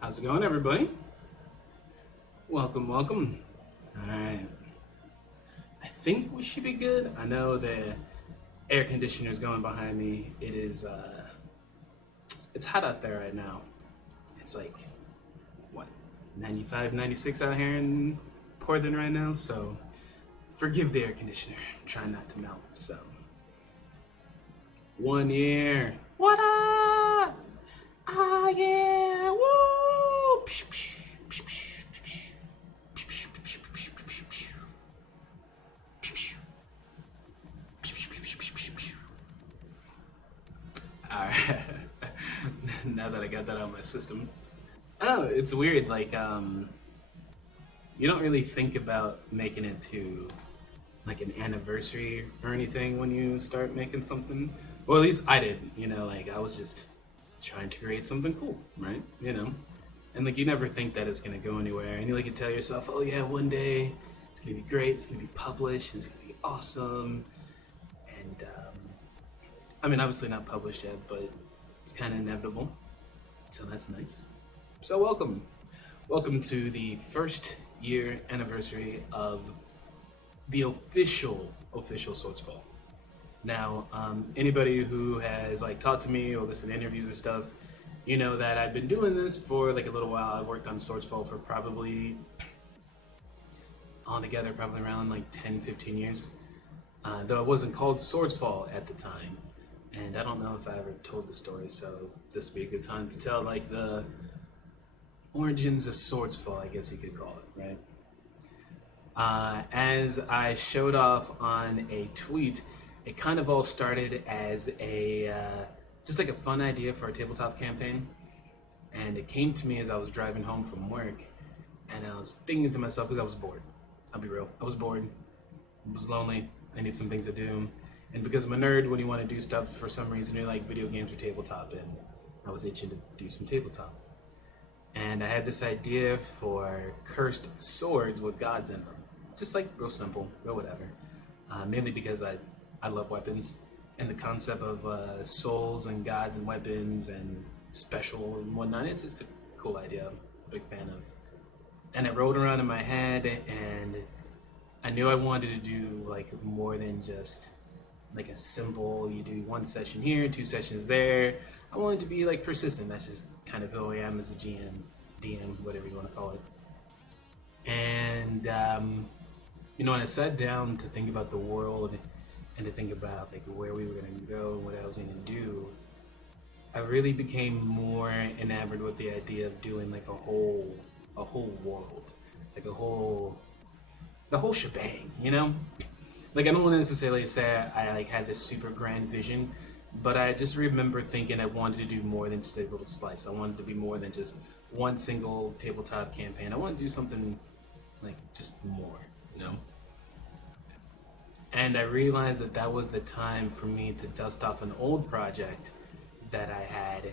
How's it going, everybody? Welcome, welcome. All right. I think we should be good. I know the air conditioner is going behind me. It's hot out there right now. It's like, what, 95, 96 out here in Portland right now. So forgive the air conditioner. I'm trying not to melt. So, 1 year. What up? Ah, yeah. Woo! Alright. Now that I got that out of my system. Oh, it's weird. You don't really think about making it to like an anniversary or anything when you start making something. Well, at least I did. I was just trying to create something cool, right? And you never think that it's gonna go anywhere, and you tell yourself, oh yeah, one day it's gonna be great, it's gonna be published, it's gonna be awesome. And obviously not published yet, but it's kind of inevitable, so that's nice. So welcome to the first year anniversary of the official Swordsfall. Now, anybody who has talked to me or listened to interviews or stuff, you know that I've been doing this for a little while. I worked on Swordsfall for probably around 10, 15 years. Though it wasn't called Swordsfall at the time. And I don't know if I ever told the story, so this would be a good time to tell the origins of Swordsfall, I guess you could call it, right? As I showed off on a tweet, it kind of all started as just a fun idea for a tabletop campaign. And it came to me as I was driving home from work, and I was thinking to myself, because I was bored. I'll be real. I was bored. I was lonely. I need some things to do. And because I'm a nerd, when you want to do stuff for some reason, you're video games or tabletop, and I was itching to do some tabletop. And I had this idea for cursed swords with gods in them. Just real simple, real whatever. Mainly because I love weapons, and the concept of souls and gods and weapons and special and whatnot, it's just a cool idea. I'm a big fan of. And it rolled around in my head, and I knew I wanted to do more than just a simple, you do one session here, 2 sessions there. I wanted to be persistent. That's just kind of who I am as a GM, DM, whatever you want to call it. And when I sat down to think about the world and to think about where we were going to go and what I was going to do, I really became more enamored with the idea of doing a whole world, the whole shebang, like I don't want to necessarily say I like had this super grand vision, but I just remember thinking I wanted to do more than just a little slice. I wanted to be more than just one single tabletop campaign. I wanted to do something like just more, you know. And I realized that that was the time for me to dust off an old project that I had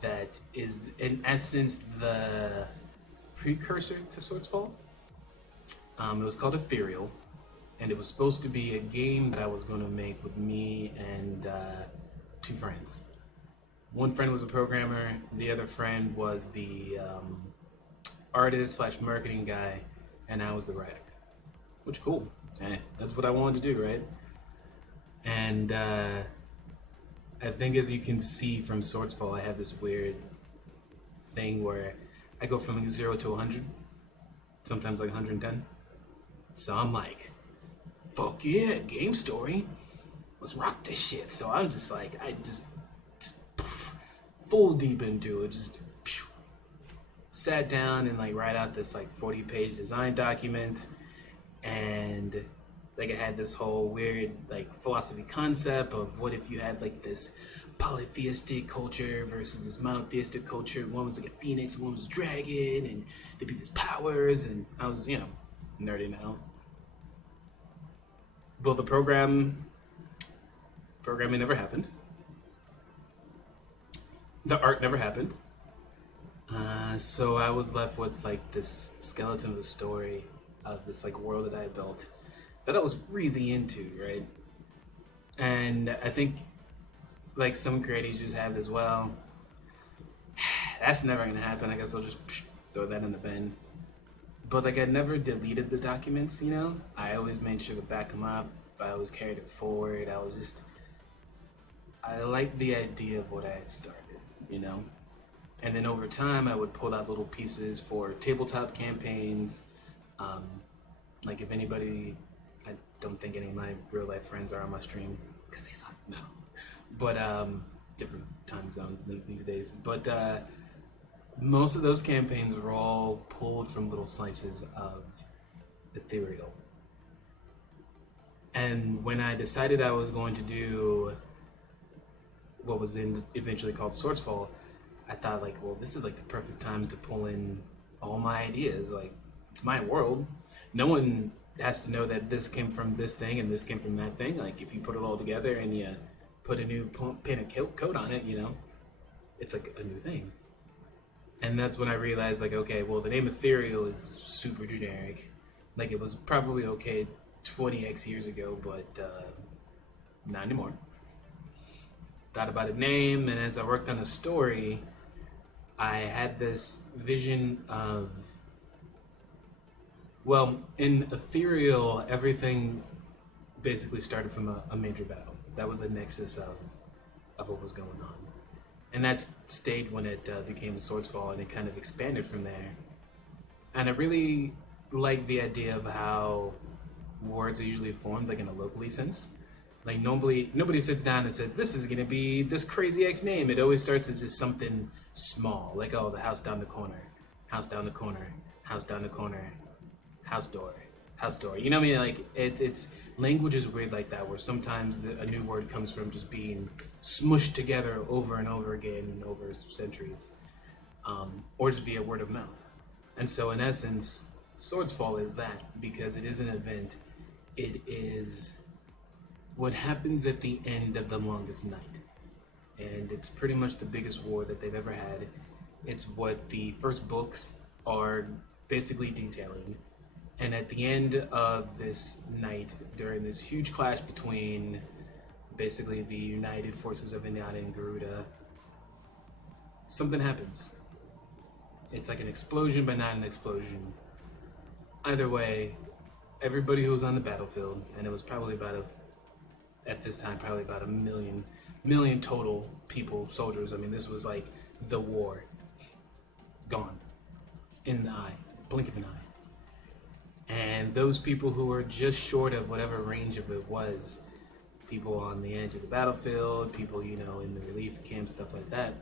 that is in essence the precursor to Swordsfall. It was called Ethereal, and it was supposed to be a game that I was going to make with me and two friends. One friend was a programmer, the other friend was the artist slash marketing guy, and I was the writer. Which cool. Hey, that's what I wanted to do, right? And I think as you can see from Swordsfall, I have this weird thing where I go from like 0 to 100, sometimes like 110. So I'm like, fuck yeah, game story. Let's rock this shit. So I'm just like, I just full deep into it. Just sat down and like write out this like 40-page design document. And like I had this whole weird like philosophy concept of what if you had like this polytheistic culture versus this monotheistic culture. One was like a phoenix, one was a dragon, and there'd be these powers, and I was, you know, nerding out. Well, the programming never happened. The art never happened. So I was left with like this skeleton of a story of this like world that I built that I was really into, right? And I think like some creators just have as well. That's never gonna happen. I guess I'll just throw that in the bin. But like I never deleted the documents, you know? I always made sure to back them up. I always carried it forward. I liked the idea of what I had started, you know? And then over time, I would pull out little pieces for tabletop campaigns. Like if anybody, I don't think any of my real life friends are on my stream because they suck. No, but different time zones these days. But most of those campaigns were all pulled from little slices of Ethereal. And when I decided I was going to do what was eventually called Swordsfall, I thought like, well, this is like the perfect time to pull in all my ideas. Like, it's my world. No one has to know that this came from this thing and this came from that thing. Like, if you put it all together and you put a new paint a coat on it, you know, it's like a new thing. And that's when I realized, like, okay, well, the name Ethereal is super generic. Like, it was probably okay 20x years ago, but not anymore. Thought about a name, and as I worked on the story, I had this vision of, well, in Ethereal, everything basically started from a major battle. That was the nexus of what was going on. And that stayed when it became Swordsfall, and it kind of expanded from there. And I really like the idea of how words are usually formed, like in a locally sense. Like nobody sits down and says, this is going to be this crazy X name. It always starts as just something small, like, oh, the house down the corner, house down the corner, house down the corner, house door, house door. You know what I mean? Like, it's language is weird like that, where sometimes a new word comes from just being smushed together over and over again over centuries, or just via word of mouth. And so, in essence, Swordsfall is that, because it is an event. It is what happens at the end of the longest night. And it's pretty much the biggest war that they've ever had. It's what the first books are basically detailing. And at the end of this night, during this huge clash between basically the united forces of Inanna and Garuda, something happens. It's like an explosion, but not an explosion. Either way, everybody who was on the battlefield, and it was probably at this time, probably about a million total people, soldiers. I mean, this was like the war. Gone. In an eye. Blink of an eye. And those people who were just short of whatever range of it was, people on the edge of the battlefield, people, you know, in the relief camp, stuff like that,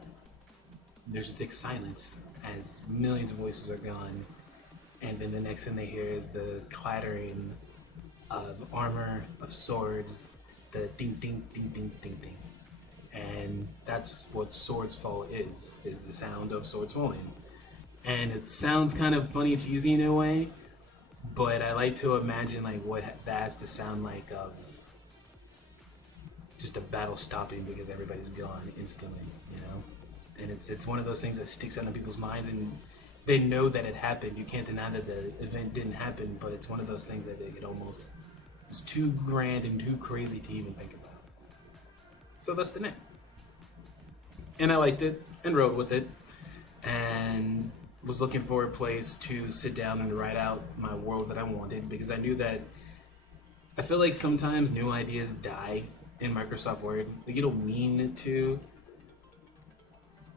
there's just thick silence as millions of voices are gone. And then the next thing they hear is the clattering of armor, of swords, the ding ding ding ding ding ding. And that's what Swordsfall is the sound of swords falling. And it sounds kind of funny, cheesy in a way, but I like to imagine like what that has to sound like of just a battle stopping because everybody's gone instantly, you know? And it's one of those things that sticks out in people's minds, and they know that it happened. You can't deny that the event didn't happen, but it's one of those things that it almost is too grand and too crazy to even think about. So that's the name. And I liked it and rode with it and was looking for a place to sit down and write out my world that I wanted, because I knew that I feel like sometimes new ideas die in Microsoft Word. Like, you don't mean it to,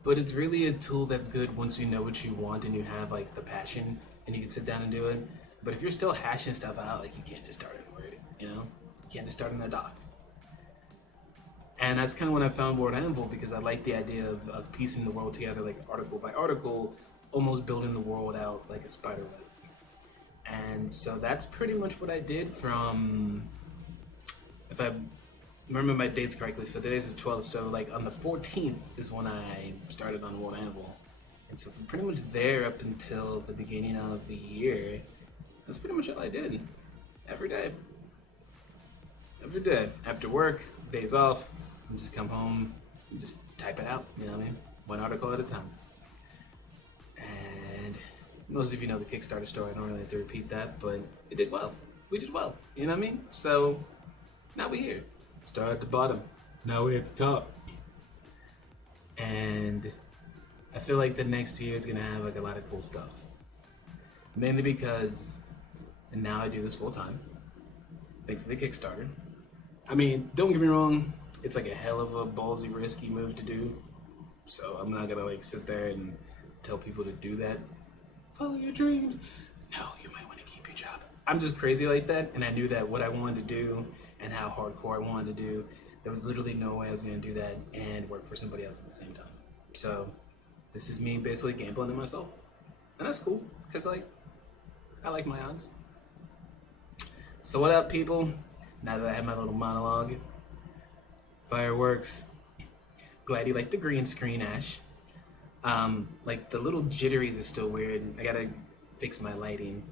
but it's really a tool that's good once you know what you want and you have like the passion and you can sit down and do it. But if you're still hashing stuff out, like, you can't just start in Word, you know? You can't just start in a doc. And that's kind of when I found Word Anvil, because I like the idea of piecing the world together, like article by article, almost building the world out like a spider web. And so that's pretty much what I did from, if I remember my dates correctly, so today's the 12th, so like on the 14th is when I started on Word Anvil. And so from pretty much there up until the beginning of the year, that's pretty much all I did. Every day. Every day. After work, days off, and just come home and just type it out, you know what I mean? One article at a time. And most of you know the Kickstarter story, I don't really have to repeat that, but it did well. We did well, you know what I mean? So now we're here. Start at the bottom, now we're at the top. And I feel like the next year is gonna have like a lot of cool stuff. Mainly because now I do this full time, thanks to the Kickstarter. I mean, don't get me wrong, it's like a hell of a ballsy, risky move to do. So I'm not gonna like sit there and tell people to do that. Follow your dreams. No, you might want to keep your job. I'm just crazy like that, and I knew that what I wanted to do and how hardcore I wanted to do, there was literally no way I was gonna do that and work for somebody else at the same time. So this is me basically gambling on myself. And that's cool, because like, I like my odds. So what up, people? Now that I have my little monologue, fireworks. Glad you like the green screen, Ash. Like the little jitteries is still weird. I gotta fix my lighting.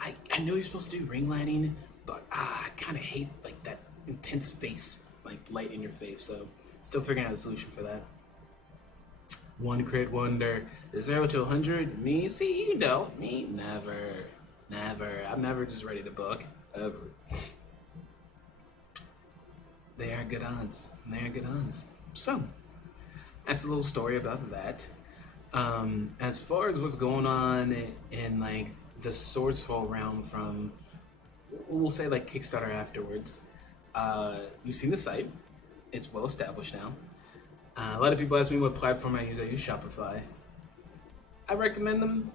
I know you're supposed to do ring lighting, but I kind of hate like that intense face, like light in your face. So still figuring out a solution for that. One crit wonder. 0 to 100. Me? See, you know. Me? Never. Never. I'm never just ready to book. Ever. They are good odds. They are good odds. So, that's a little story about that. As far as what's going on in like the Swordsfall realm from, we'll say like Kickstarter afterwards, you've seen the site. It's well established now. A lot of people ask me what platform I use. I use Shopify. I recommend them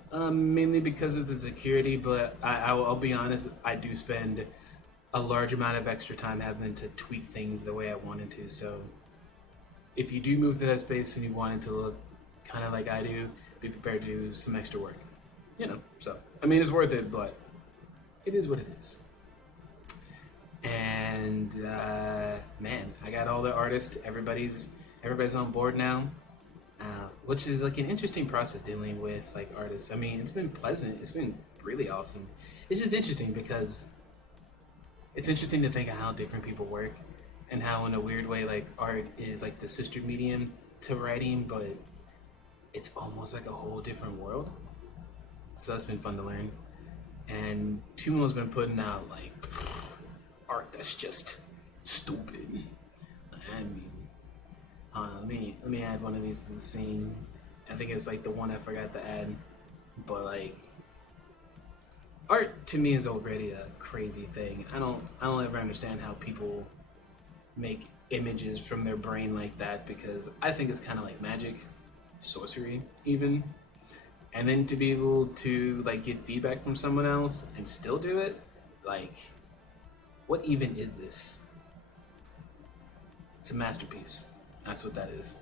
mainly because of the security, but I'll be honest, I do spend a large amount of extra time having to tweak things the way I wanted to. So if you do move to that space and you want it to look kind of like I do, be prepared to do some extra work. You know, so, I mean, it's worth it, but it is what it is. And, man, I got all the artists, everybody's on board now, which is like an interesting process dealing with like artists. I mean, it's been pleasant. It's been really awesome. It's just interesting because it's interesting to think of how different people work and how in a weird way, like art is like the sister medium to writing, but it's almost like a whole different world. So that's been fun to learn. And Tumo's been putting out like art that's just stupid. I mean, let me add one of these to the scene. I think it's like the one I forgot to add, but like art to me is already a crazy thing. I don't ever understand how people make images from their brain like that, because I think it's kind of like magic, sorcery even. And then to be able to like get feedback from someone else and still do it, like, what even is this? It's a masterpiece. That's what that is.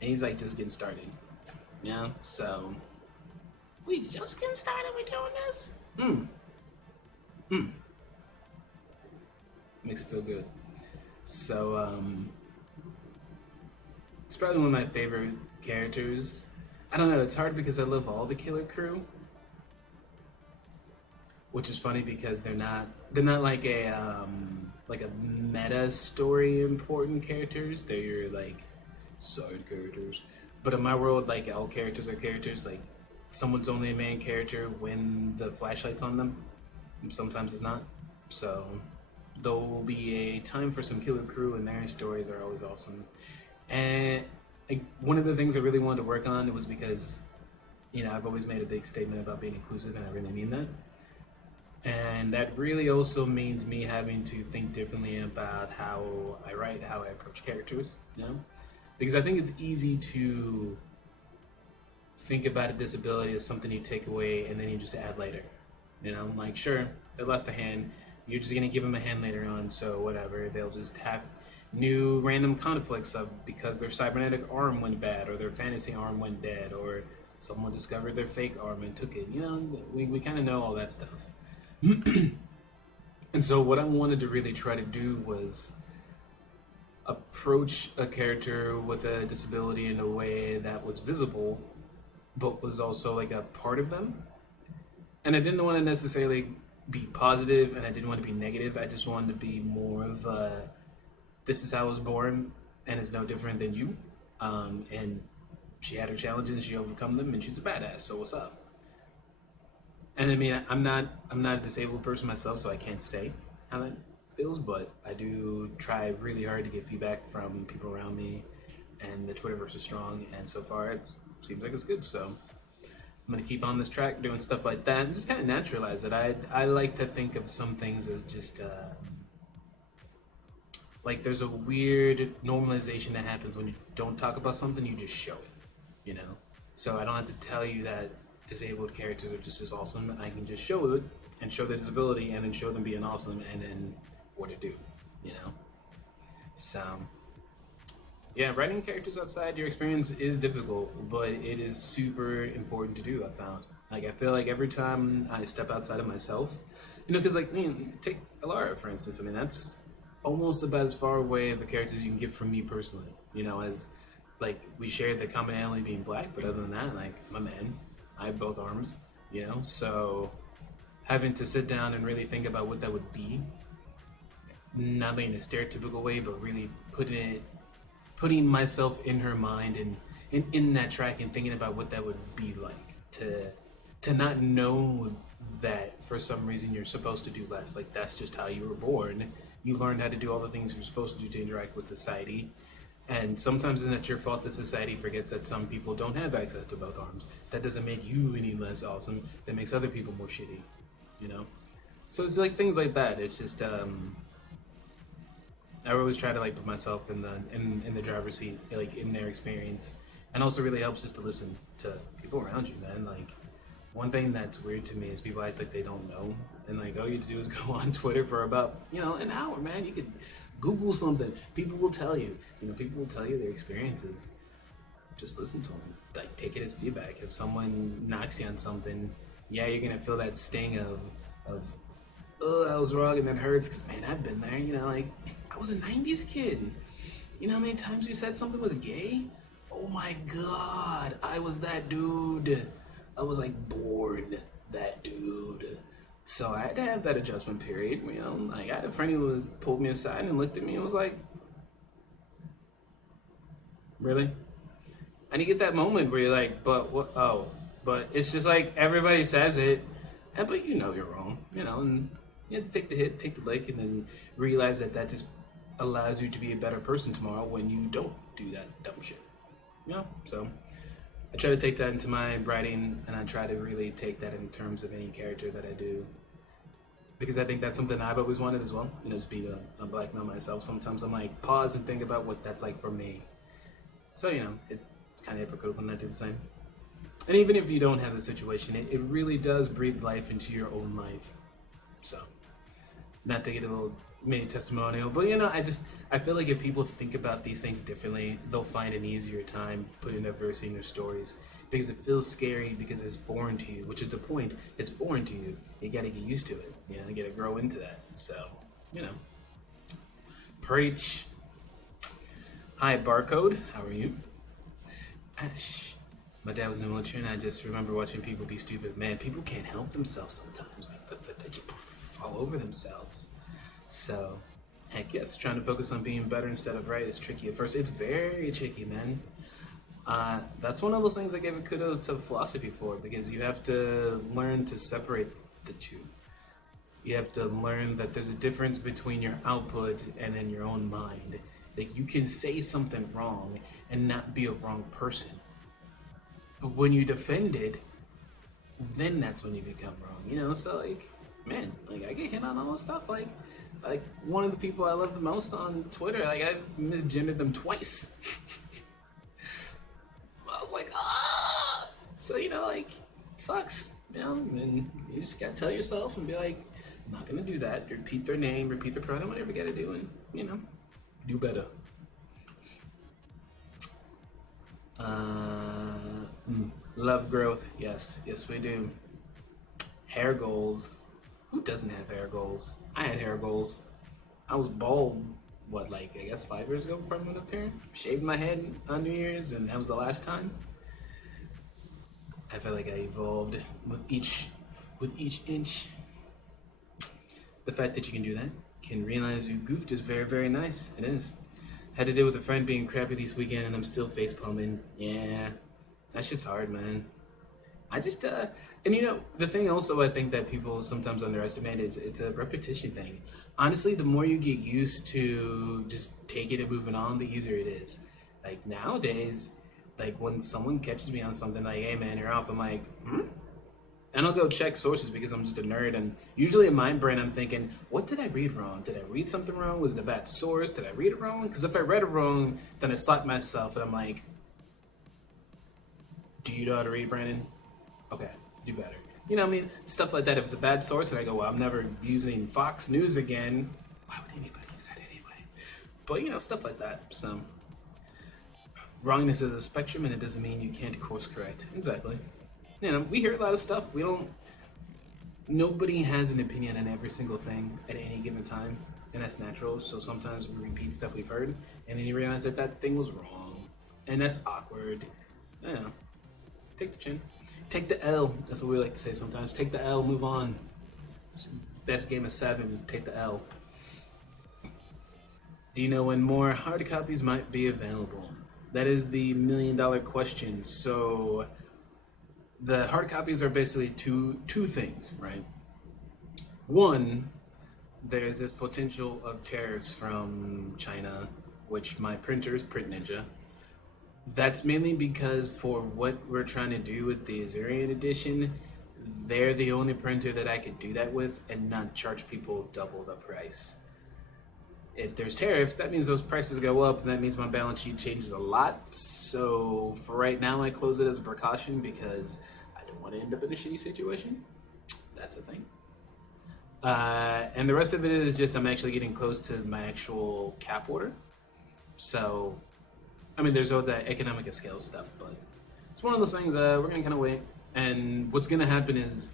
And he's like just getting started. You know? So we just getting started, we doing this? Makes it feel good. So, it's probably one of my favorite characters. I don't know, it's hard because I love all the Killer Crew, which is funny because they're not like a meta story important characters. They're your like side characters. But in my world, like all characters are characters. Like someone's only a main character when the flashlight's on them. Sometimes it's not. So there will be a time for some Killer Crew, and their stories are always awesome. And like, one of the things I really wanted to work on was because I've always made a big statement about being inclusive, and I really mean that. And that really also means me having to think differently about how I write, how I approach characters, Because I think it's easy to think about a disability as something you take away and then you just add later. Like, sure, they lost a hand. You're just going to give them a hand later on, so whatever. They'll just have new random conflicts of because their cybernetic arm went bad or their fantasy arm went dead or someone discovered their fake arm and took it. We kind of know all that stuff. And so what I wanted to really try to do was approach a character with a disability in a way that was visible, but was also like a part of them. And I didn't want to necessarily be positive, and I didn't want to be negative. I just wanted to be more of a, this is how I was born, and it's no different than you. And she had her challenges, she overcome them, and she's a badass, so what's up? And I mean, I'm not a disabled person myself, so I can't say how that feels, but I do try really hard to get feedback from people around me, and the Twitterverse is strong, and so far it seems like it's good, so I'm going to keep on this track doing stuff like that, and just kind of naturalize it. I like to think of some things as just, like there's a weird normalization that happens when you don't talk about something, you just show it, So I don't have to tell you that disabled characters are just as awesome. I can just show it and show their disability and then show them being awesome and then what to do, So, yeah, writing characters outside your experience is difficult, but it is super important to do, I found. Like, I feel like every time I step outside of myself, because, like, take Alara, for instance. I mean, that's almost about as far away of a character as you can get from me personally, as, like, we share the commonality being black, but other than that, like, I'm a man. I have both arms, so having to sit down and really think about what that would be, not only in a stereotypical way, but really putting myself in her mind and in that track and thinking about what that would be like to not know that for some reason you're supposed to do less. Like, that's just how you were born. You learned how to do all the things you're supposed to do to interact with society. And sometimes it's not your fault that society forgets that some people don't have access to both arms. That doesn't make you any less awesome. That makes other people more shitty, So it's like things like that. It's just I always try to like put myself in the driver's seat, like in their experience, and also really helps just to listen to people around you, man. Like, one thing that's weird to me is people act like they don't know, and like all you have to do is go on Twitter for about an hour, man. You could Google something. People will tell you. People will tell you their experiences. Just listen to them. Like, take it as feedback. If someone knocks you on something, yeah, you're gonna feel that sting of oh, that was wrong and that hurts. Cause man, I've been there. Like, I was a '90s kid. You know how many times you said something was gay? Oh my god, I was that dude. I was like born that dude. So I had to have that adjustment period, Like, I had a friend who pulled me aside and looked at me and was like, really? And you get that moment where you're like, but what? Oh, but it's just like everybody says it, but you're wrong, and you have to take the hit, take the lick, and then realize that just allows you to be a better person tomorrow when you don't do that dumb shit. So I try to take that into my writing, and I try to really take that in terms of any character that I do. Because I think that's something I've always wanted as well. Just being a black male myself. Sometimes I'm like, pause and think about what that's like for me. So, it's kind of hypocritical when I do the same. And even if you don't have the situation, it really does breathe life into your own life. So, not to get a little mini testimonial, but I feel like if people think about these things differently, they'll find an easier time putting diversity in their stories. because it feels scary because it's foreign to you, which is the point. It's foreign to you. You got to get used to it. You got to grow into that. So, you know, preach. Hi, Barcode. How are you? Ash. My dad was in the military, and I just remember watching people be stupid. Man, people can't help themselves sometimes. Like, they just fall over themselves. So, heck yes, trying to focus on being better instead of right is tricky at first. It's very tricky, man. That's one of those things I give a kudos to philosophy for, because you have to learn to separate the two. You have to learn that there's a difference between your output and then your own mind. Like, you can say something wrong and not be a wrong person. But when you defend it, then that's when you become wrong. You know, so like, man, like I get hit on all this stuff. Like one of the people I love the most on Twitter, like I've misgendered them twice. I was like, ah. So you know, like, it sucks. You know, and you just gotta tell yourself and be like, I'm not gonna do that. Repeat their name, repeat their pronoun, whatever you gotta do, and you know, do better. Love growth, yes, we do. Hair goals. Who doesn't have hair goals? I had hair goals. I was bald, I guess 5 years ago before I moved up here. Shaved my head on New Year's, and that was the last time. I felt like I evolved with each inch. The fact that you can do that, can realize you goofed, is very, very nice. It is. Had to deal with a friend being crappy this weekend, and I'm still face palming. Yeah, that shit's hard, man. I just, and you know, the thing also I think that people sometimes underestimate is it's a repetition thing. Honestly, the more you get used to just taking it and moving on, the easier it is. Like nowadays, like when someone catches me on something like, hey man, you're off, I'm like, And I'll go check sources because I'm just a nerd, and usually in my brain I'm thinking, what did I read wrong? Did I read something wrong? Was it a bad source? Did I read it wrong? Because if I read it wrong, then I slap myself and I'm like, do you know how to read, Brandon? Okay, do better. You know what I mean? Stuff like that. If it's a bad source and I go, well, I'm never using Fox News again, why would anybody use that anyway? But, you know, stuff like that. So, wrongness is a spectrum, and it doesn't mean you can't course correct. Exactly. You know, we hear a lot of stuff. Nobody has an opinion on every single thing at any given time, and that's natural. So sometimes we repeat stuff we've heard, and then you realize that that thing was wrong, and that's awkward. You know, take the chin. Take the L. That's what we like to say sometimes. Take the L, move on. Best game of 7, take the L. Do you know when more hard copies might be available? That is the $1 million question. So the hard copies are basically two things, right? One, there's this potential of tariffs from China, which my printer is Print Ninja. That's mainly because for what we're trying to do with the Azurian edition, they're the only printer that I could do that with and not charge people double the price. If there's tariffs, that means those prices go up, and that means my balance sheet changes a lot. So for right now, I close it as a precaution because I don't want to end up in a shitty situation. That's the thing. And the rest of it is just I'm actually getting close to my actual cap order. So, I mean, there's all that economic and scale stuff, but it's one of those things we're going to kind of wait. And what's going to happen is,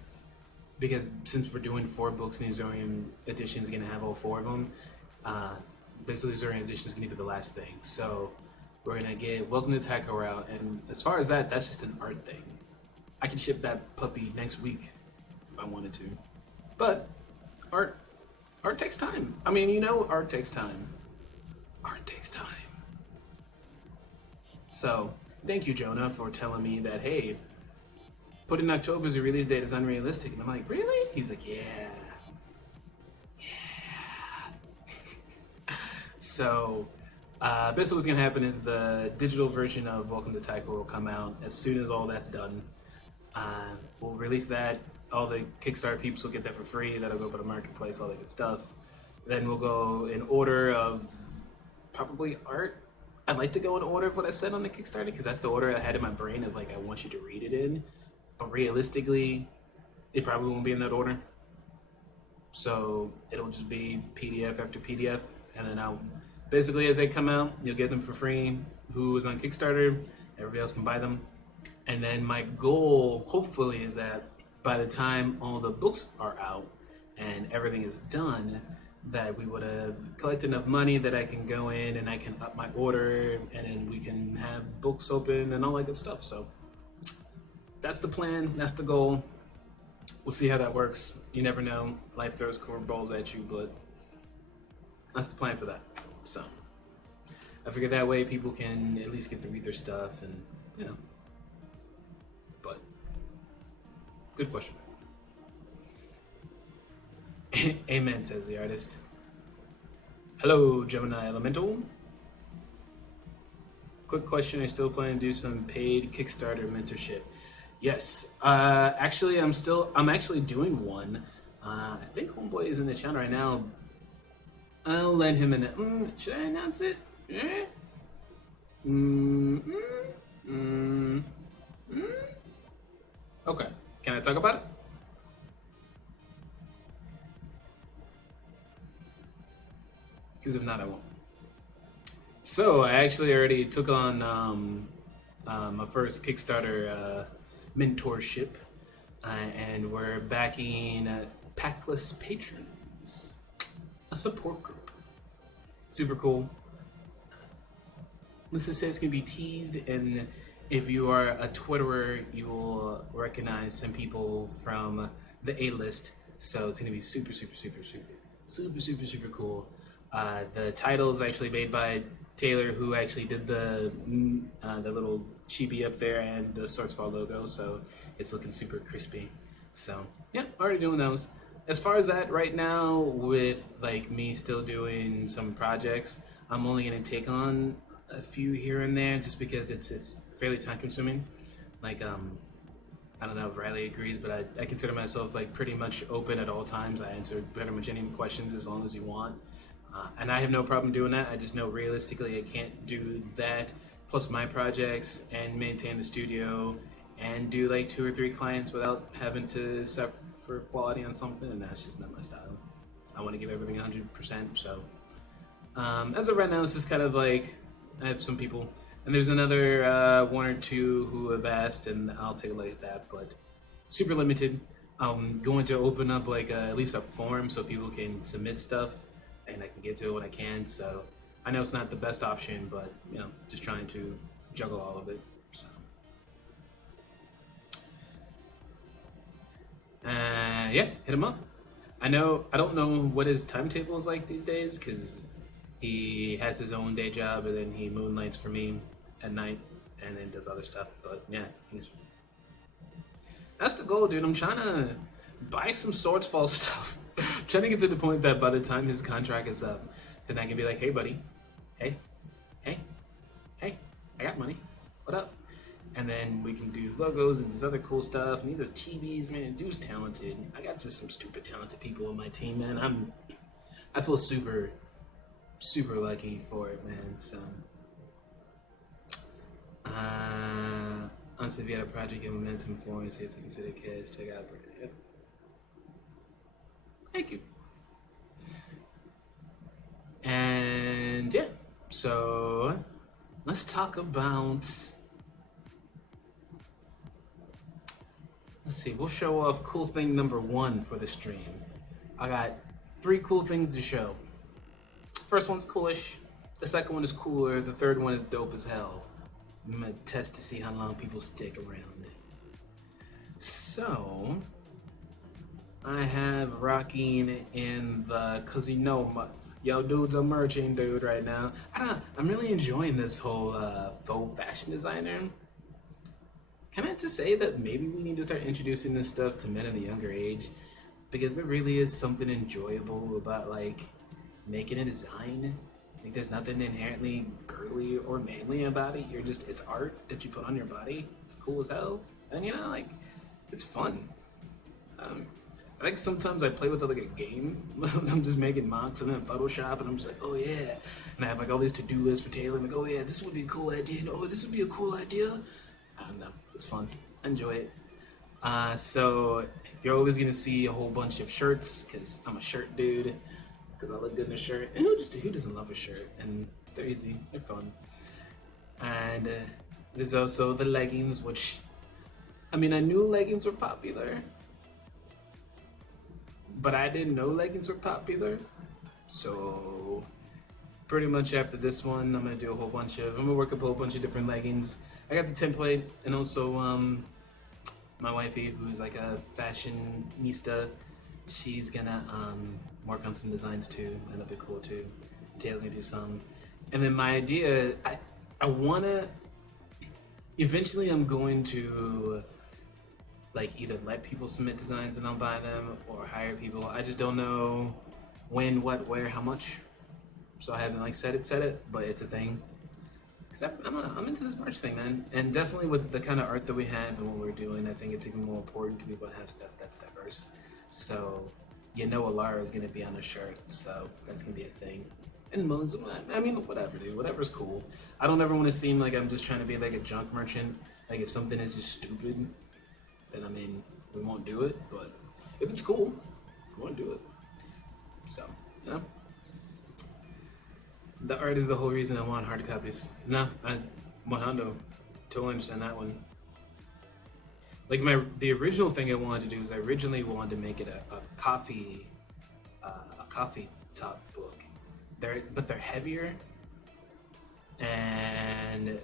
because since we're doing 4 books, and the Azurian edition is going to have all 4 of them, basically the Azurian edition is going to be the last thing. So we're going to get Welcome to Taiko out, and as far as that, that's just an art thing. I can ship that puppy next week if I wanted to. But art takes time. I mean, you know, art takes time. Art takes time. So, thank you, Jonah, for telling me that, hey, putting October as a release date is unrealistic. And I'm like, really? He's like, yeah. So, basically what's going to happen is the digital version of Welcome to Taiko will come out as soon as all that's done. We'll release that. All the Kickstarter peeps will get that for free. That'll go up on the marketplace, all that good stuff. Then we'll go in order of probably art. I'd like to go in order of what I said on the Kickstarter, because that's the order I had in my brain of, like, I want you to read it in. But realistically, it probably won't be in that order. So it'll just be PDF after PDF. And then I'll, basically as they come out, you'll get them for free. Who is on Kickstarter, everybody else can buy them. And then my goal, hopefully, is that by the time all the books are out and everything is done, that we would have collected enough money that I can go in and I can up my order, and then we can have books open and all that good stuff. So that's the plan. That's the goal. We'll see how that works. You never know. Life throws curveballs at you, but that's the plan for that. So I figure that way people can at least get to read their stuff, and you know. But good question. Amen, says the artist. Hello, Gemini Elemental. Quick question: are you still planning to do some paid Kickstarter mentorship? Yes. Actually, I'm actually doing one. I think Homeboy is in the chat right now. I'll let him in. Should I announce it? Eh? Okay. Can I talk about it? Because if not, I won't. So I actually already took on my first Kickstarter mentorship, and we're backing Packless Patrons, a support group. Super cool. Lisa says can be teased, and if you are a Twitterer, you will recognize some people from the A-list. So it's gonna be super cool. The title is actually made by Taylor, who actually did the little chibi up there and the Swordsfall logo, so it's looking super crispy. So yeah, already doing those. As far as that right now, with like me still doing some projects, I'm only gonna take on a few here and there just because it's fairly time consuming. Like I don't know if Riley agrees, but I consider myself like pretty much open at all times. I answer pretty much any questions as long as you want. And I have no problem doing that. I just know realistically I can't do that, plus my projects, and maintain the studio, and do like 2 or 3 clients without having to suffer for quality on something, and that's just not my style. I want to give everything 100%, so. As of right now, this is kind of like, I have some people, and there's another 1 or 2 who have asked, and I'll take a look at that, but super limited. I'm going to open up like at least a forum so people can submit stuff, and I can get to it when I can. So I know it's not the best option, but you know, just trying to juggle all of it. So yeah, hit him up. I don't know what his timetable is like these days, because he has his own day job and then he moonlights for me at night and then does other stuff. But yeah, that's the goal, dude. I'm trying to buy some Swordsfall stuff. I'm trying to get to the point that by the time his contract is up, then I can be like, hey, buddy. Hey, I got money. What up? And then we can do logos and just other cool stuff. And he does chibis, man. Dude's talented. I got just some stupid talented people on my team, man. I feel super lucky for it, man. So, honestly, if you had a project in momentum for it, seriously consider kids. Check out. Yep. Thank you. And yeah, so let's talk about. Let's see. We'll show off cool thing number 1 for the stream. I got 3 cool things to show. First one's coolish. The second one is cooler. The third one is dope as hell. I'm gonna test to see how long people stick around. So I have rocking in the, cause you know, yo dude's a merchant dude right now. I'm really enjoying this whole faux fashion designer. Can I just say that maybe we need to start introducing this stuff to men of a younger age? Because there really is something enjoyable about like making a design. Like there's nothing inherently girly or manly about it. It's art that you put on your body. It's cool as hell. And you know, like, it's fun. I think sometimes I play with it like a game. I'm just making mocks and then Photoshop, and I'm just like, oh yeah. And I have like all these to-do lists for Taylor. I'm like, oh yeah, this would be a cool idea. And, oh, this would be a cool idea. I don't know. It's fun. I enjoy it. So you're always gonna see a whole bunch of shirts because I'm a shirt dude. Because I look good in a shirt. And who doesn't love a shirt? And they're easy. They're fun. And there's also the leggings, which I mean, I knew leggings were popular, but I didn't know leggings were popular. So pretty much after this one, I'm gonna do a whole bunch of. I'm gonna work up a whole bunch of different leggings. I got the template, and also my wifey, who's like a fashionista, she's gonna work on some designs too. That'll be cool too. Taylor's gonna do some, and then my idea, I wanna. Eventually, I'm going to like either let people submit designs and I'll buy them, or hire people. I just don't know when, what, where, how much. So I haven't like set it, but it's a thing. Cause I'm into this merch thing, man, and definitely with the kind of art that we have and what we're doing, I think it's even more important to be able to have stuff that's diverse. So, Alara is gonna be on a shirt, so that's gonna be a thing. And Moons, I mean, whatever, dude. Whatever's cool. I don't ever want to seem like I'm just trying to be like a junk merchant. Like if something is just stupid, then I mean, we won't do it. But if it's cool, we won't do it. So, you know. The art is the whole reason I want hard copies. No, I 100. Totally understand that one. Like the original thing I wanted to do is I originally wanted to make it a coffee top book. They're heavier, and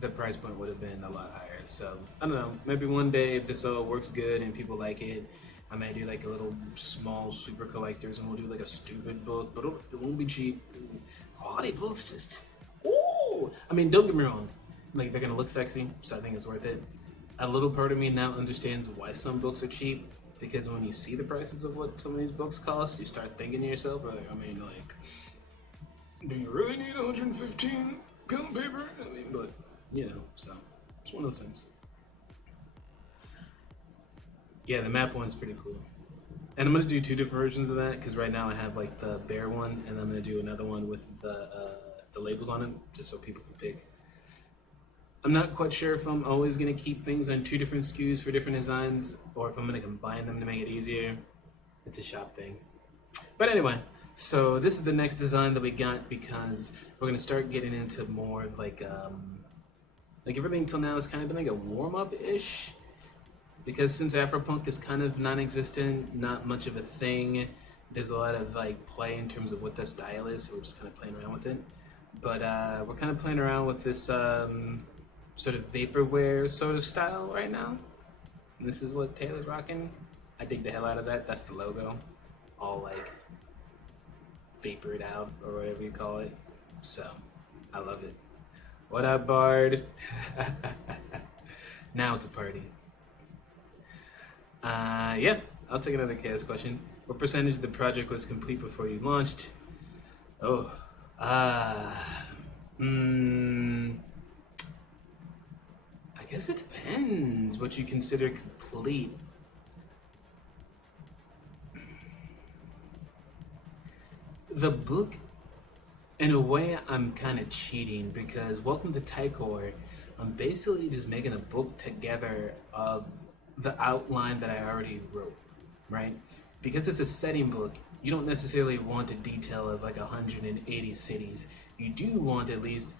the price point would have been a lot higher. So I don't know. Maybe one day if this all works good and people like it, I might do like a little small super collectors, and we'll do like a stupid book, but it won't be cheap. Quality books just, ooh! I mean, don't get me wrong. Like, they're gonna look sexy, so I think it's worth it. A little part of me now understands why some books are cheap, because when you see the prices of what some of these books cost, you start thinking to yourself, do you really need 115 pound paper? I mean, but, so, it's one of those things. Yeah, the map one's pretty cool. And I'm gonna do two different versions of that because right now I have like the bear one, and I'm gonna do another one with the labels on them, just so people can pick. I'm not quite sure if I'm always gonna keep things on two different SKUs for different designs, or if I'm gonna combine them to make it easier. It's a shop thing. But anyway, so this is the next design that we got because we're gonna start getting into more of like everything until now has kind of been like a warm up ish. Because since Afropunk is kind of non-existent, not much of a thing, there's a lot of like play in terms of what the style is, so we're just kind of playing around with it. But we're kind of playing around with this sort of vaporware sort of style right now. And this is what Taylor's rocking. I dig the hell out of that. That's the logo. All like vapored out or whatever you call it. So, I love it. What up, Bard? Now it's a party. Yeah, I'll take another chaos question. What percentage of the project was complete before you launched? Oh, I guess it depends what you consider complete. The book, in a way, I'm kind of cheating because Welcome to Tycor, I'm basically just making a book together of the outline that I already wrote, right? Because it's a setting book, you don't necessarily want a detail of like 180 cities. You do want at least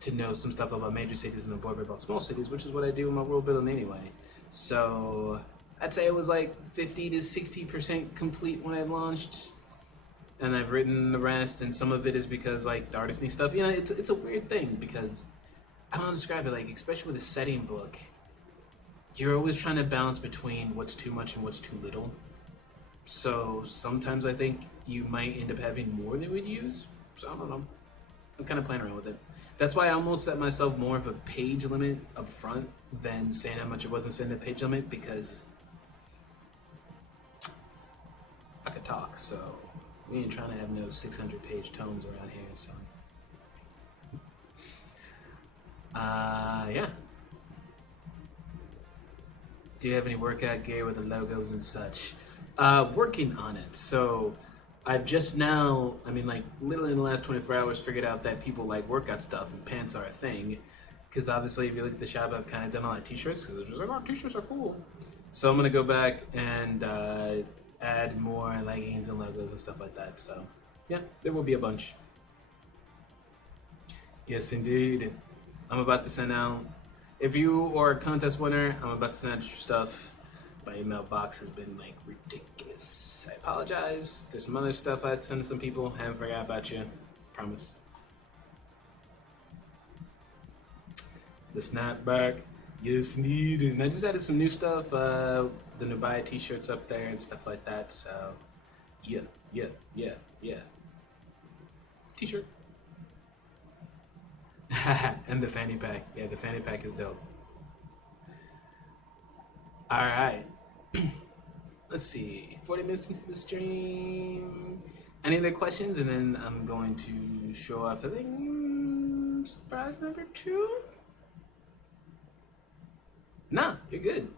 to know some stuff about major cities and a blurb about small cities, which is what I do in my world building anyway. So I'd say it was like 50 to 60% complete when I launched, and I've written the rest, and some of it is because like the artist needs stuff. It's a weird thing because I don't know how to describe it, like especially with a setting book, you're always trying to balance between what's too much and what's too little. So sometimes I think you might end up having more than we'd use. So I don't know. I'm kind of playing around with it. That's why I almost set myself more of a page limit up front than saying how much it was and setting a page limit, because I could talk, so we ain't trying to have no 600 page tomes around here, so. Yeah. Do you have any workout gear with the logos and such? Working on it. So I've just now, literally in the last 24 hours, figured out that people like workout stuff and pants are a thing. Because obviously, if you look at the shop, I've kind of done a lot of t-shirts because it's just like, oh, t-shirts are cool. So I'm going to go back and add more leggings and logos and stuff like that. So yeah, there will be a bunch. Yes, indeed. I'm about to send out If you are a contest winner, I'm about to send out your stuff. My email box has been like ridiculous. I apologize. There's some other stuff I'd send to some people. Haven't forgot about you. Promise. The snapback. Yes, indeed. And I just added some new stuff. The Nubaya t-shirts up there and stuff like that. So, yeah. T-shirt. And the fanny pack. Yeah, the fanny pack is dope. All right. Let's see. 40 minutes into the stream. Any other questions? And then I'm going to show off, I think, surprise number 2. Nah, you're good.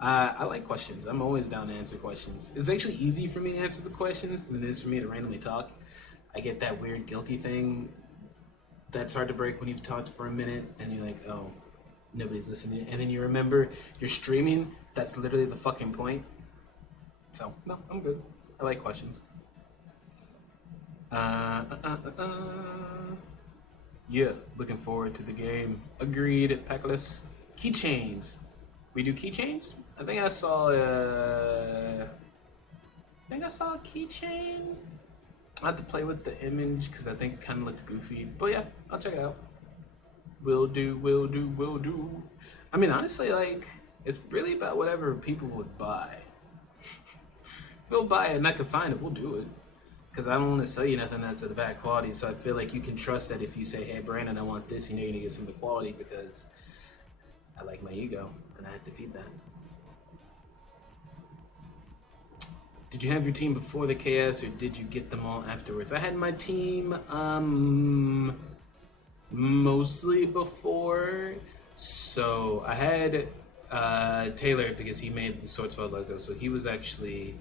I like questions. I'm always down to answer questions. It's actually easy for me to answer the questions than it is for me to randomly talk. I get that weird guilty thing that's hard to break when you've talked for a minute and you're like, oh, nobody's listening. And then you remember you're streaming. That's literally the fucking point. So, no, I'm good. I like questions. Yeah, looking forward to the game. Agreed, Peckless. Keychains. We do keychains? I think I saw a keychain. I have to play with the image because I think it kind of looked goofy. But yeah, I'll check it out. Will do. I mean, honestly, like, it's really about whatever people would buy. If they'll buy it and I can find it, we'll do it. Because I don't want to sell you nothing that's of the bad quality. So I feel like you can trust that if you say, hey, Brandon, I want this, you know you're going to get some of the quality because I like my ego and I have to feed that. Did you have your team before the KS or did you get them all afterwards? I had my team mostly before. So I had Taylor because he made the Swordsfall logo. So he was actually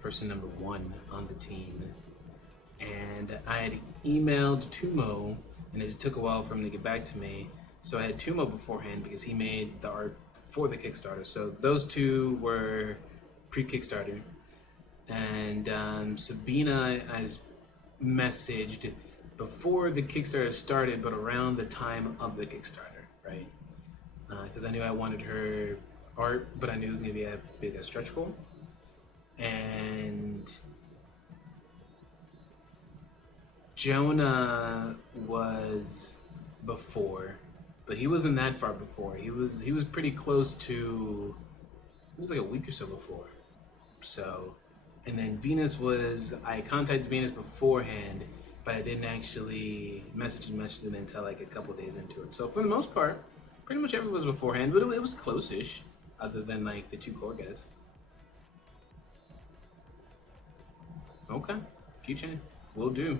person number 1 on the team. And I had emailed Tumo and it took a while for him to get back to me. So I had Tumo beforehand because he made the art for the Kickstarter. So those 2 were pre-Kickstarter. And Sabina I messaged before the Kickstarter started, but around the time of the Kickstarter, right? Because I knew I wanted her art, but I knew it was going to be a stretch goal. And Jonah was before, but he wasn't that far before. He was pretty close to. It was like a week or so before. So, and then Venus was. I contacted Venus beforehand, but I didn't actually message him until like a couple days into it. So for the most part, pretty much everyone was beforehand, but it was close-ish, other than like the 2 core guys. Okay, keychain, will do.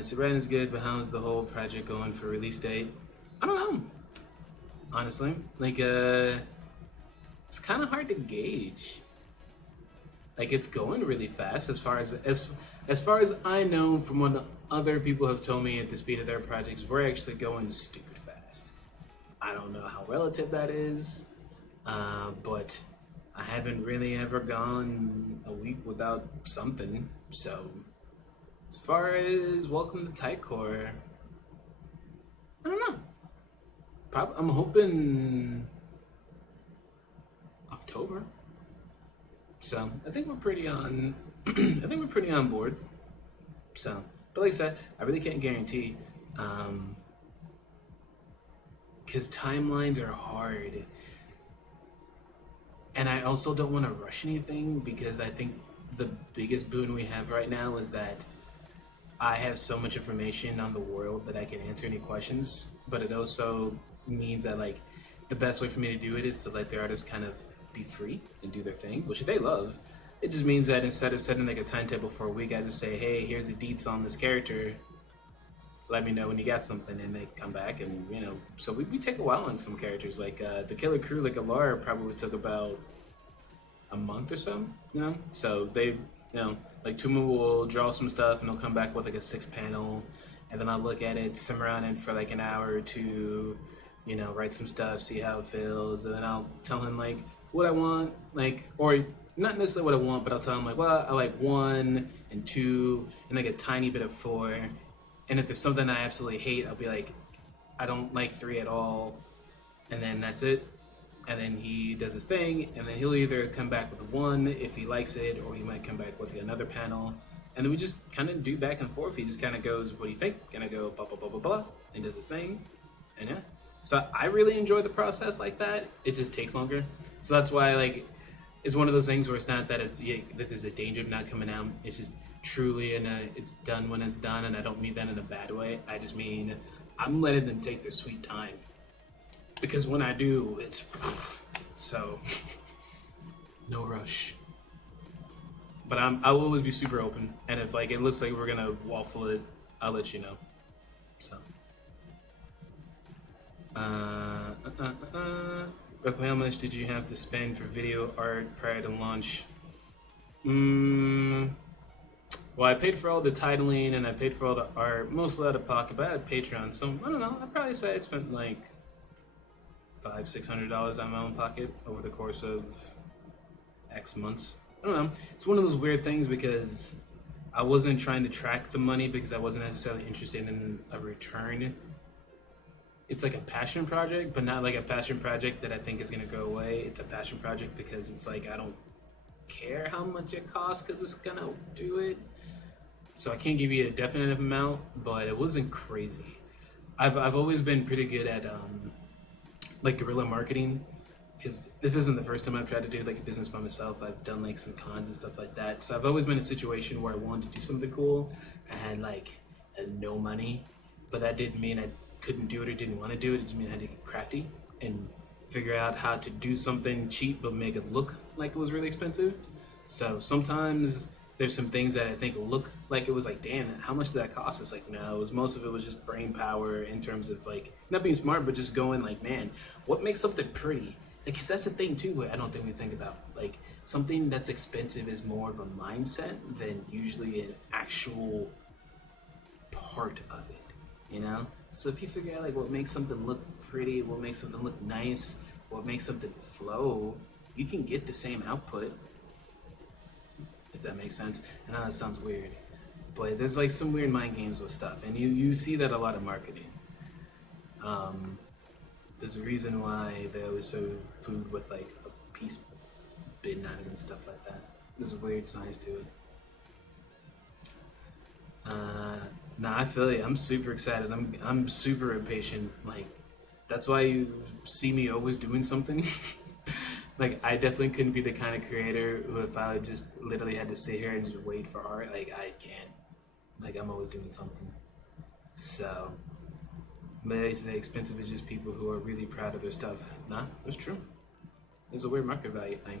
So Brandon's good, but how's the whole project going for release date? I don't know, honestly. Like, it's kind of hard to gauge. Like, it's going really fast as far as I know from what other people have told me at the speed of their projects. We're actually going stupid fast. I don't know how relative that is, but I haven't really ever gone a week without something. So, as far as welcome to Tycore, I don't know. I'm hoping October. So I think we're pretty on. I think we're pretty on board. So, but like I said, I really can't guarantee, because timelines are hard, and I also don't want to rush anything because I think the biggest boon we have right now is that I have so much information on the world that I can answer any questions. But it also means that like the best way for me to do it is to let the artists kind of be free and do their thing, which they love. It just means that instead of setting like a timetable for a week, I just say, hey, here's the deets on this character. Let me know when you got something, and they come back, and you know. So we take a while on some characters. Like the Killer Crew, like Alara, probably took about a month or so. You know, so they, you know, like Tumu will draw some stuff, and he'll come back with like a 6-panel, and then I'll look at it, simmer on it for like an hour or two, you know, write some stuff, see how it feels, and then I'll tell him like what I want, like, or not necessarily what I want, but I'll tell him like, well, I like 1 and 2 and like a tiny bit of 4. And if there's something I absolutely hate, I'll be like, I don't like 3 at all, and then that's it. And then he does his thing, and then he'll either come back with 1 if he likes it, or he might come back with another panel. And then we just kind of do back and forth. He just kind of goes, what do you think? And I go, blah, blah, blah, blah, blah, and does his thing. And yeah. So I really enjoy the process like that. It just takes longer. So that's why, like, it's one of those things where it's not that that there's a danger of not coming out. It's just truly, it's done when it's done, and I don't mean that in a bad way. I just mean I'm letting them take their sweet time. Because when I do, it's so no rush. But I'll always be super open, and if like it looks like we're gonna waffle it, I'll let you know. So, roughly how much did you have to spend for video art prior to launch? Well, I paid for all the titling and I paid for all the art, mostly out of pocket. But I had Patreon, so I don't know. I'd probably say I spent like $500-600 out of my own pocket over the course of X months. I don't know. It's one of those weird things because I wasn't trying to track the money because I wasn't necessarily interested in a return. It's like a passion project, but not like a passion project that I think is going to go away. It's a passion project because it's like I don't care how much it costs because it's going to do it. So I can't give you a definite amount, but it wasn't crazy. I've always been pretty good at like guerrilla marketing, because this isn't the first time I've tried to do like a business by myself. I've done like some cons and stuff like that. So I've always been in a situation where I wanted to do something cool. I had like no money, but that didn't mean I couldn't do it or didn't want to do it. It just meant I had to get crafty and figure out how to do something cheap but make it look like it was really expensive. So sometimes there's some things that I think look like it was like, damn, how much did that cost? It's like, no, most of it was just brain power in terms of like, not being smart, but just going like, man, what makes something pretty? Because that's the thing too, I don't think we think about. Like, something that's expensive is more of a mindset than usually an actual part of it, you know? So if you figure out like what makes something look pretty, what makes something look nice, what makes something flow, you can get the same output. If that makes sense. I know that sounds weird, but there's like some weird mind games with stuff, and you see that a lot in marketing. There's a reason why they always serve food with like a piece bitten out of it and stuff like that. There's a weird science to it. Nah, I feel you. I'm super excited. I'm super impatient. Like, that's why you see me always doing something. Like, I definitely couldn't be the kind of creator who, if I just literally had to sit here and just wait for art, like, I can't. Like, I'm always doing something. So, but I used to say expensive is just people who are really proud of their stuff. Nah, that's true. There's a weird market value thing.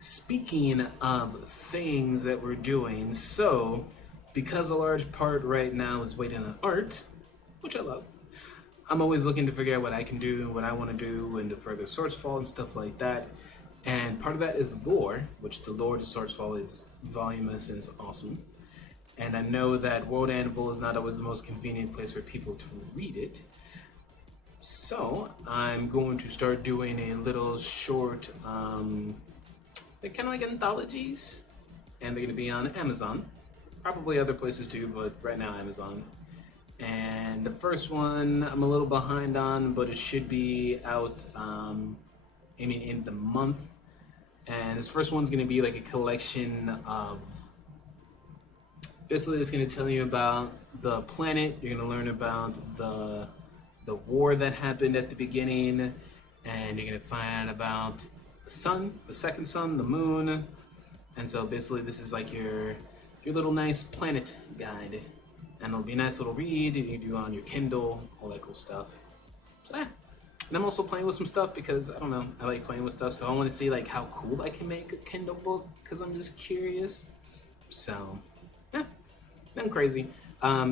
Speaking of things that we're doing, so, because a large part right now is waiting on art, which I love, I'm always looking to figure out what I can do and what I want to do and to further Swordsfall and stuff like that. And part of that is lore, which the lore to Swordsfall is voluminous and it's awesome. And I know that World Anvil is not always the most convenient place for people to read it. So I'm going to start doing a little short, they're kind of like anthologies. And they're going to be on Amazon. Probably other places too, but right now Amazon. And the first one I'm a little behind on, but it should be out in the month. And this first one's going to be like a collection of, basically it's going to tell you about the planet. You're going to learn about the war that happened at the beginning, and you're going to find out about the sun, the second sun, the moon. And so basically this is like your little nice planet guide. And it'll be a nice little read, and you do on your Kindle, all that cool stuff. So yeah. And I'm also playing with some stuff because, I don't know, I like playing with stuff, so I want to see like how cool I can make a Kindle book, because I'm just curious. So, yeah, nothing crazy.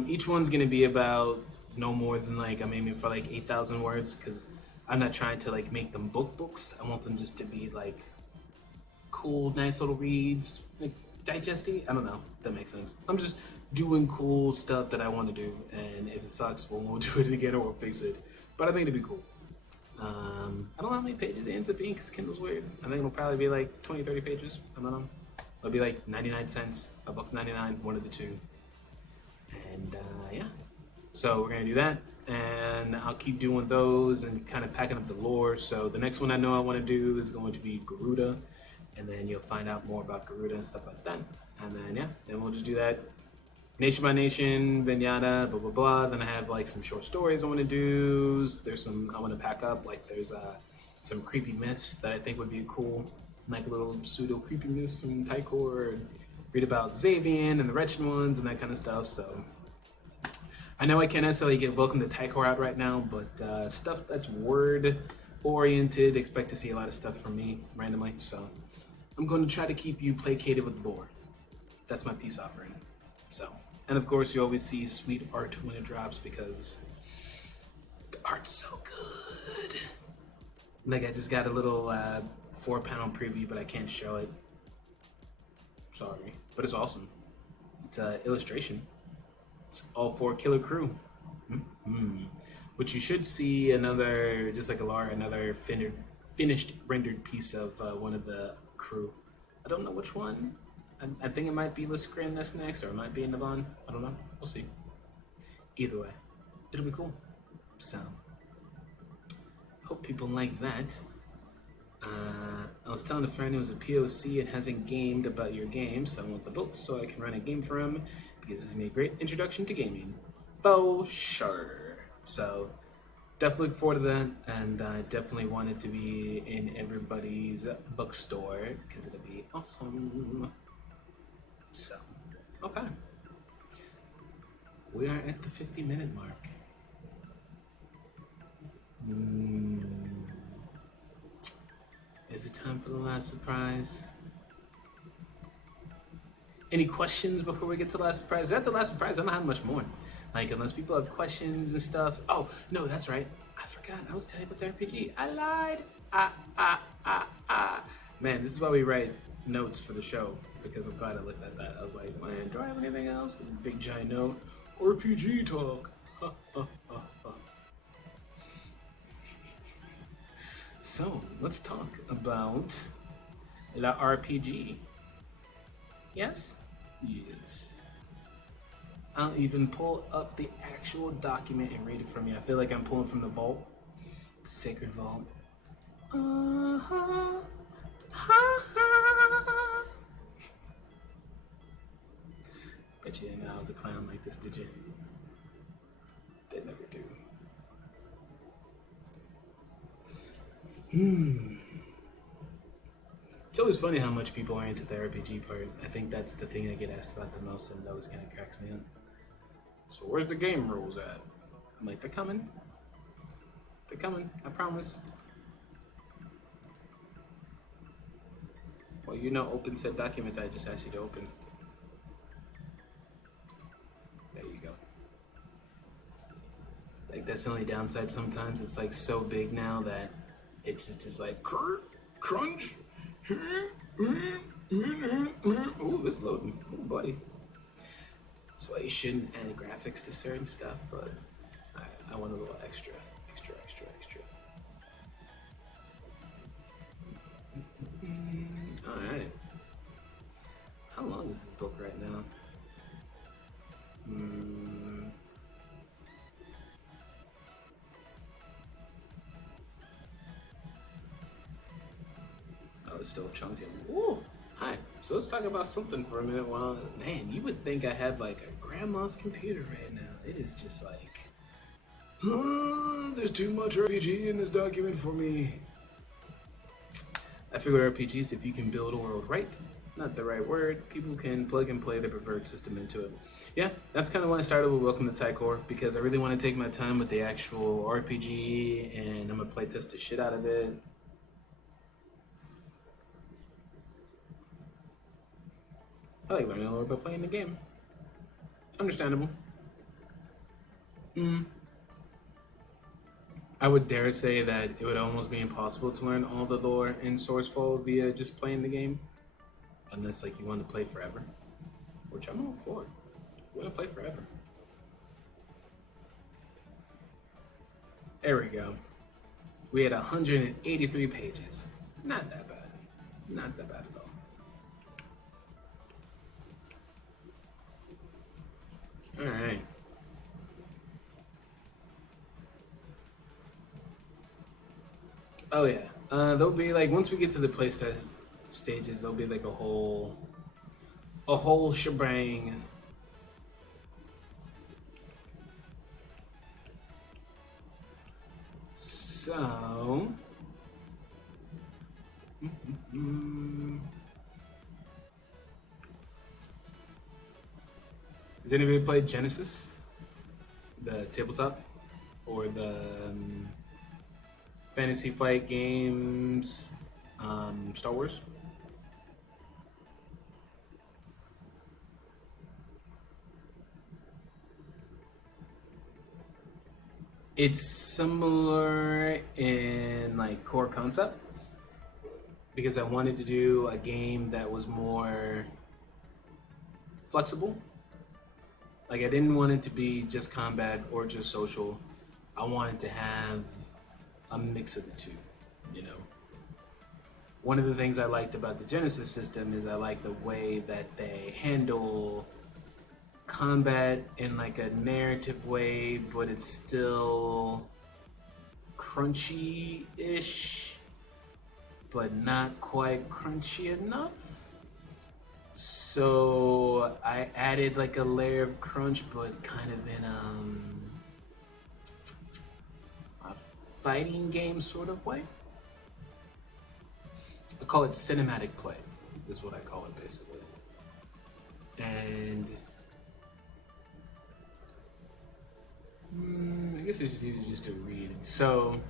Each one's going to be about no more than like, I'm aiming for like 8,000 words, because I'm not trying to like make them books. I want them just to be like cool, nice little reads, like digesty. I don't know if that makes sense. I'm just doing cool stuff that I want to do, and if it sucks, we'll do it again or we'll fix it. But I think it'll be cool. I don't know how many pages it ends up being because Kindle's weird. I think it'll probably be like 20-30 pages. I don't know. It'll be like 99 cents, $1.99, one of the two. And yeah, So we're gonna do that, and I'll keep doing those and kind of packing up the lore. So the next one I know I want to do is going to be Garuda, and then you'll find out more about Garuda and stuff like that. And then yeah, then we'll just do that nation by nation, vignata, blah blah blah. Then I have like some short stories I want to do. There's some I want to pack up. Like there's some creepy myths that I think would be cool, like a little pseudo creepy myths from Tycor. Read about Xavian and the Wretched Ones and that kind of stuff. So I know I can't necessarily get Welcome to Tycor out right now, but stuff that's word oriented, expect to see a lot of stuff from me randomly. So I'm going to try to keep you placated with lore. That's my peace offering. So, and of course, you always see sweet art when it drops because the art's so good. Like I just got a little 4-panel preview, but I can't show it. Sorry, but it's awesome. It's illustration. It's all 4 Killer Crew. Mm-hmm. Which you should see another, just like Alara, another finished rendered piece of one of the crew. I don't know which one. I think it might be Liscran that's next, or it might be Navan. I don't know. We'll see. Either way, it'll be cool. So, hope people like that. I was telling a friend who's a POC and hasn't gamed about your game, so I want the books so I can run a game for him, because this is a great introduction to gaming. For sure. So, definitely look forward to that, and I definitely want it to be in everybody's bookstore, because it'll be awesome. So, okay. We are at the 50-minute mark. Is it time for the last surprise? Any questions before we get to the last surprise? After the last surprise, I don't have much more. Like, unless people have questions and stuff. Oh, no, that's right. I forgot. I was telling you about the RPG. I lied. Man, this is why we write notes for the show, because I'm glad I looked at that. I was like, man, do I have anything else? Big giant note. RPG talk. So, let's talk about the RPG. Yes? Yes. I'll even pull up the actual document and read it from you. I feel like I'm pulling from the vault. The sacred vault. Bet you didn't know I was a clown like this, did you? They never do. It's always funny how much people are into the RPG part. I think that's the thing I get asked about the most, and it always kind of cracks me up. So where's the game rules at? I'm like, they're coming. They're coming, I promise. Well, you know, open said document that I just asked you to open. There you go. Like, that's the only downside sometimes. It's like so big now that it just is like, crunch. Ooh, it's loading. Ooh, buddy. That's why you shouldn't add graphics to certain stuff, but I want a little extra. Alright. How long is this book right now? Oh, it's still chunking. Ooh, hi. So let's talk about something for a minute. While, man, you would think I have like a grandma's computer right now. It is just like, there's too much RPG in this document for me. I figured RPGs, if you can build a world right, not the right word, people can plug and play their preferred system into it. Yeah, that's kind of why I started with Welcome to Tycor, because I really want to take my time with the actual RPG, and I'm going to play test the shit out of it. I like learning a little bit by playing the game. Understandable. I would dare say that it would almost be impossible to learn all the lore in Swordsfall via just playing the game. Unless, like, you want to play forever. Which I'm all for. I want to play forever. There we go. We had 183 pages. Not that bad. Not that bad at all. Alright. Oh yeah. There'll be like once we get to the playtest stages, there'll be like a whole shebang. So, mm, has anybody played Genesis, the tabletop, or the fantasy fight games, Star Wars? It's similar in like core concept because I wanted to do a game that was more flexible. Like I didn't want it to be just combat or just social. I wanted to have a mix of the two, you know. One of the things I liked about the Genesis system is I like the way that they handle combat in like a narrative way, but it's still crunchy-ish, but not quite crunchy enough. So I added like a layer of crunch, but kind of in a fighting game sort of way. I call it cinematic play, is what I call it basically. And I guess it's just easier just to read. So,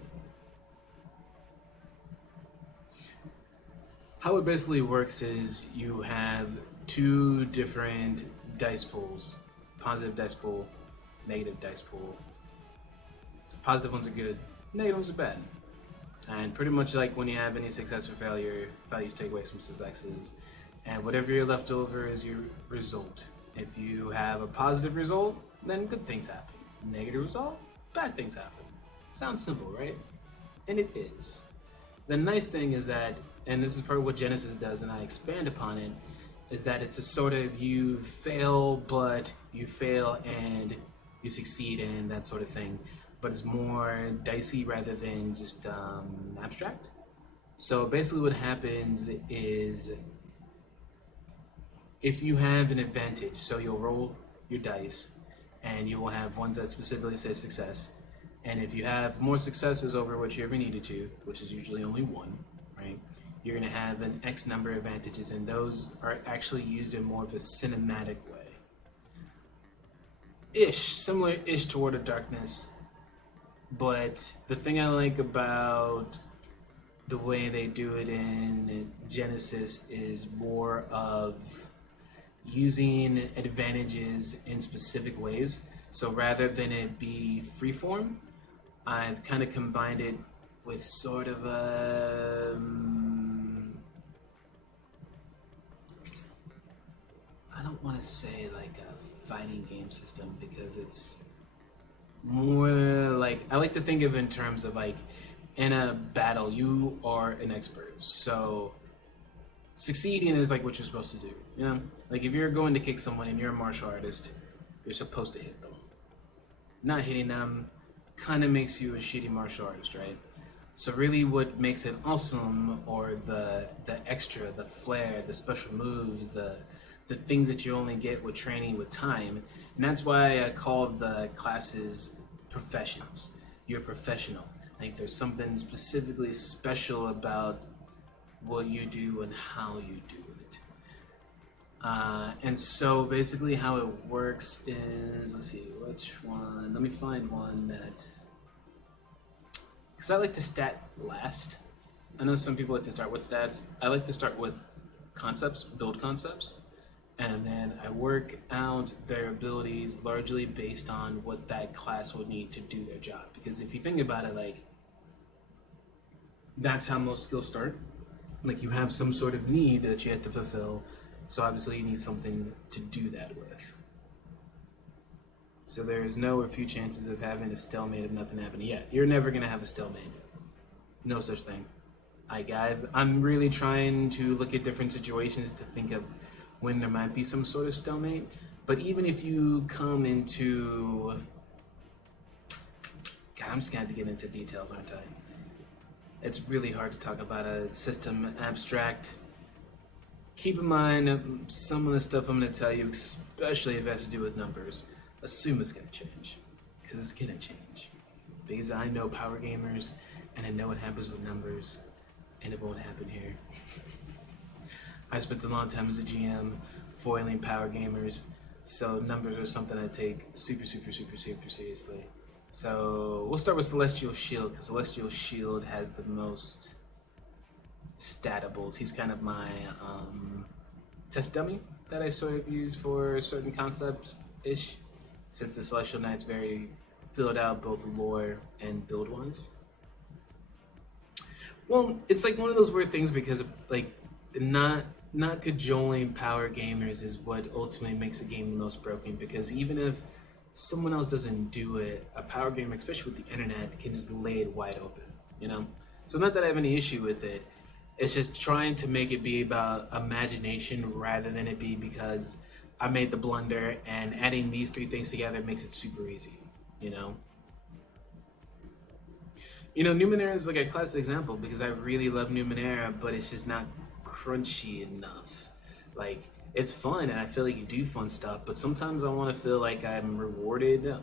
how it basically works is you have two different dice pools: positive dice pool, negative dice pool. Positive ones are good, negative ones are bad. And pretty much like when you have any success or failure, values take away from successes. And whatever you're left over is your result. If you have a positive result, then good things happen. Negative result, bad things happen. Sounds simple, right? And it is. The nice thing is that, and this is part of what Genesis does, and I expand upon it, is that it's a sort of you fail, but you fail and you succeed and that sort of thing. But it's more dicey rather than just abstract. So basically what happens is if you have an advantage, so you'll roll your dice and you will have ones that specifically say success. And if you have more successes over what you ever needed to, which is usually only one, right? You're going to have an X number of advantages, and those are actually used in more of a cinematic way. Similar-ish to World of Darkness, but the thing I like about the way they do it in Genesis is more of using advantages in specific ways. So rather than it be freeform, I've kind of combined it with sort of a I don't want to say like a fighting game system because it's more like I like to think of it in terms of like in a battle you are an expert, so succeeding is like what you're supposed to do, you know, like if you're going to kick someone and you're a martial artist, you're supposed to hit them. Not hitting them kind of makes you a shitty martial artist, right? So really what makes it awesome, or the extra, the flair, the special moves, the things that you only get with training with time. And that's why I call the classes professions. You're a professional. Like there's something specifically special about what you do and how you do it. And so basically how it works is, let's see, which one? Let me find one that, because I like to stat last. I know some people like to start with stats. I like to start with concepts, build concepts. And then I work out their abilities largely based on what that class would need to do their job. Because if you think about it, like, that's how most skills start. Like, you have some sort of need that you have to fulfill, so obviously you need something to do that with. So there is no or few chances of having a stalemate of nothing happening. Yeah, you're never going to have a stalemate. No such thing. I'm really trying to look at different situations to think of when there might be some sort of stalemate. But even if you come into... God, I'm just going to have to get into details, aren't I? It's really hard to talk about a system abstract. Keep in mind some of the stuff I'm going to tell you, especially if it has to do with numbers. Assume it's going to change, because it's going to change. Because I know power gamers, and I know what happens with numbers, and it won't happen here. I spent a long time as a GM foiling power gamers, so numbers are something I take super, super, super, super seriously. So we'll start with Celestial Shield, because Celestial Shield has the most statables. He's kind of my test dummy that I sort of use for certain concepts-ish, since the Celestial Knight's very filled out both lore and build-wise. Well, it's like one of those weird things because like not cajoling power gamers is what ultimately makes a game the most broken, because even if someone else doesn't do it, a power gamer, especially with the internet, can just lay it wide open, you know? So not that I have any issue with it, it's just trying to make it be about imagination rather than it be because I made the blunder and adding these three things together makes it super easy, you know? You know, Numenera is like a classic example because I really love Numenera, but it's just not crunchy enough. Like, it's fun and I feel like you do fun stuff, but sometimes I want to feel like I'm rewarded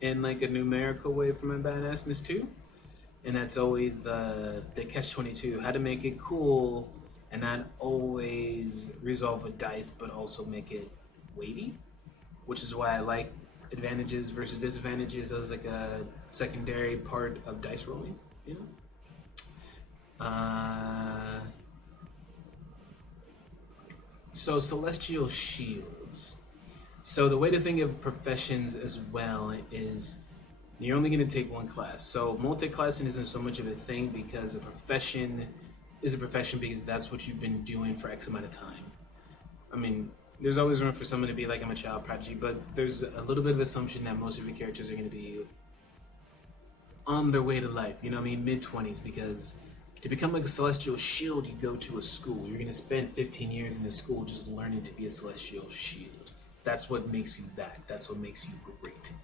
in like a numerical way for my badassness too. And that's always the catch-22, how to make it cool and not always resolve with dice, but also make it weighty, which is why I like advantages versus disadvantages as like a secondary part of dice rolling, you know? So Celestial Shields. So the way to think of professions as well is you're only going to take one class. So multi-classing isn't so much of a thing because a profession is a profession because that's what you've been doing for X amount of time. I mean, there's always room for someone to be like, I'm a child prodigy, but there's a little bit of assumption that most of your characters are going to be on their way to life, you know what I mean, mid-20s, because to become like a Celestial Shield, you go to a school. You're going to spend 15 years in the school just learning to be a Celestial Shield. That's what makes you that. That's what makes you great.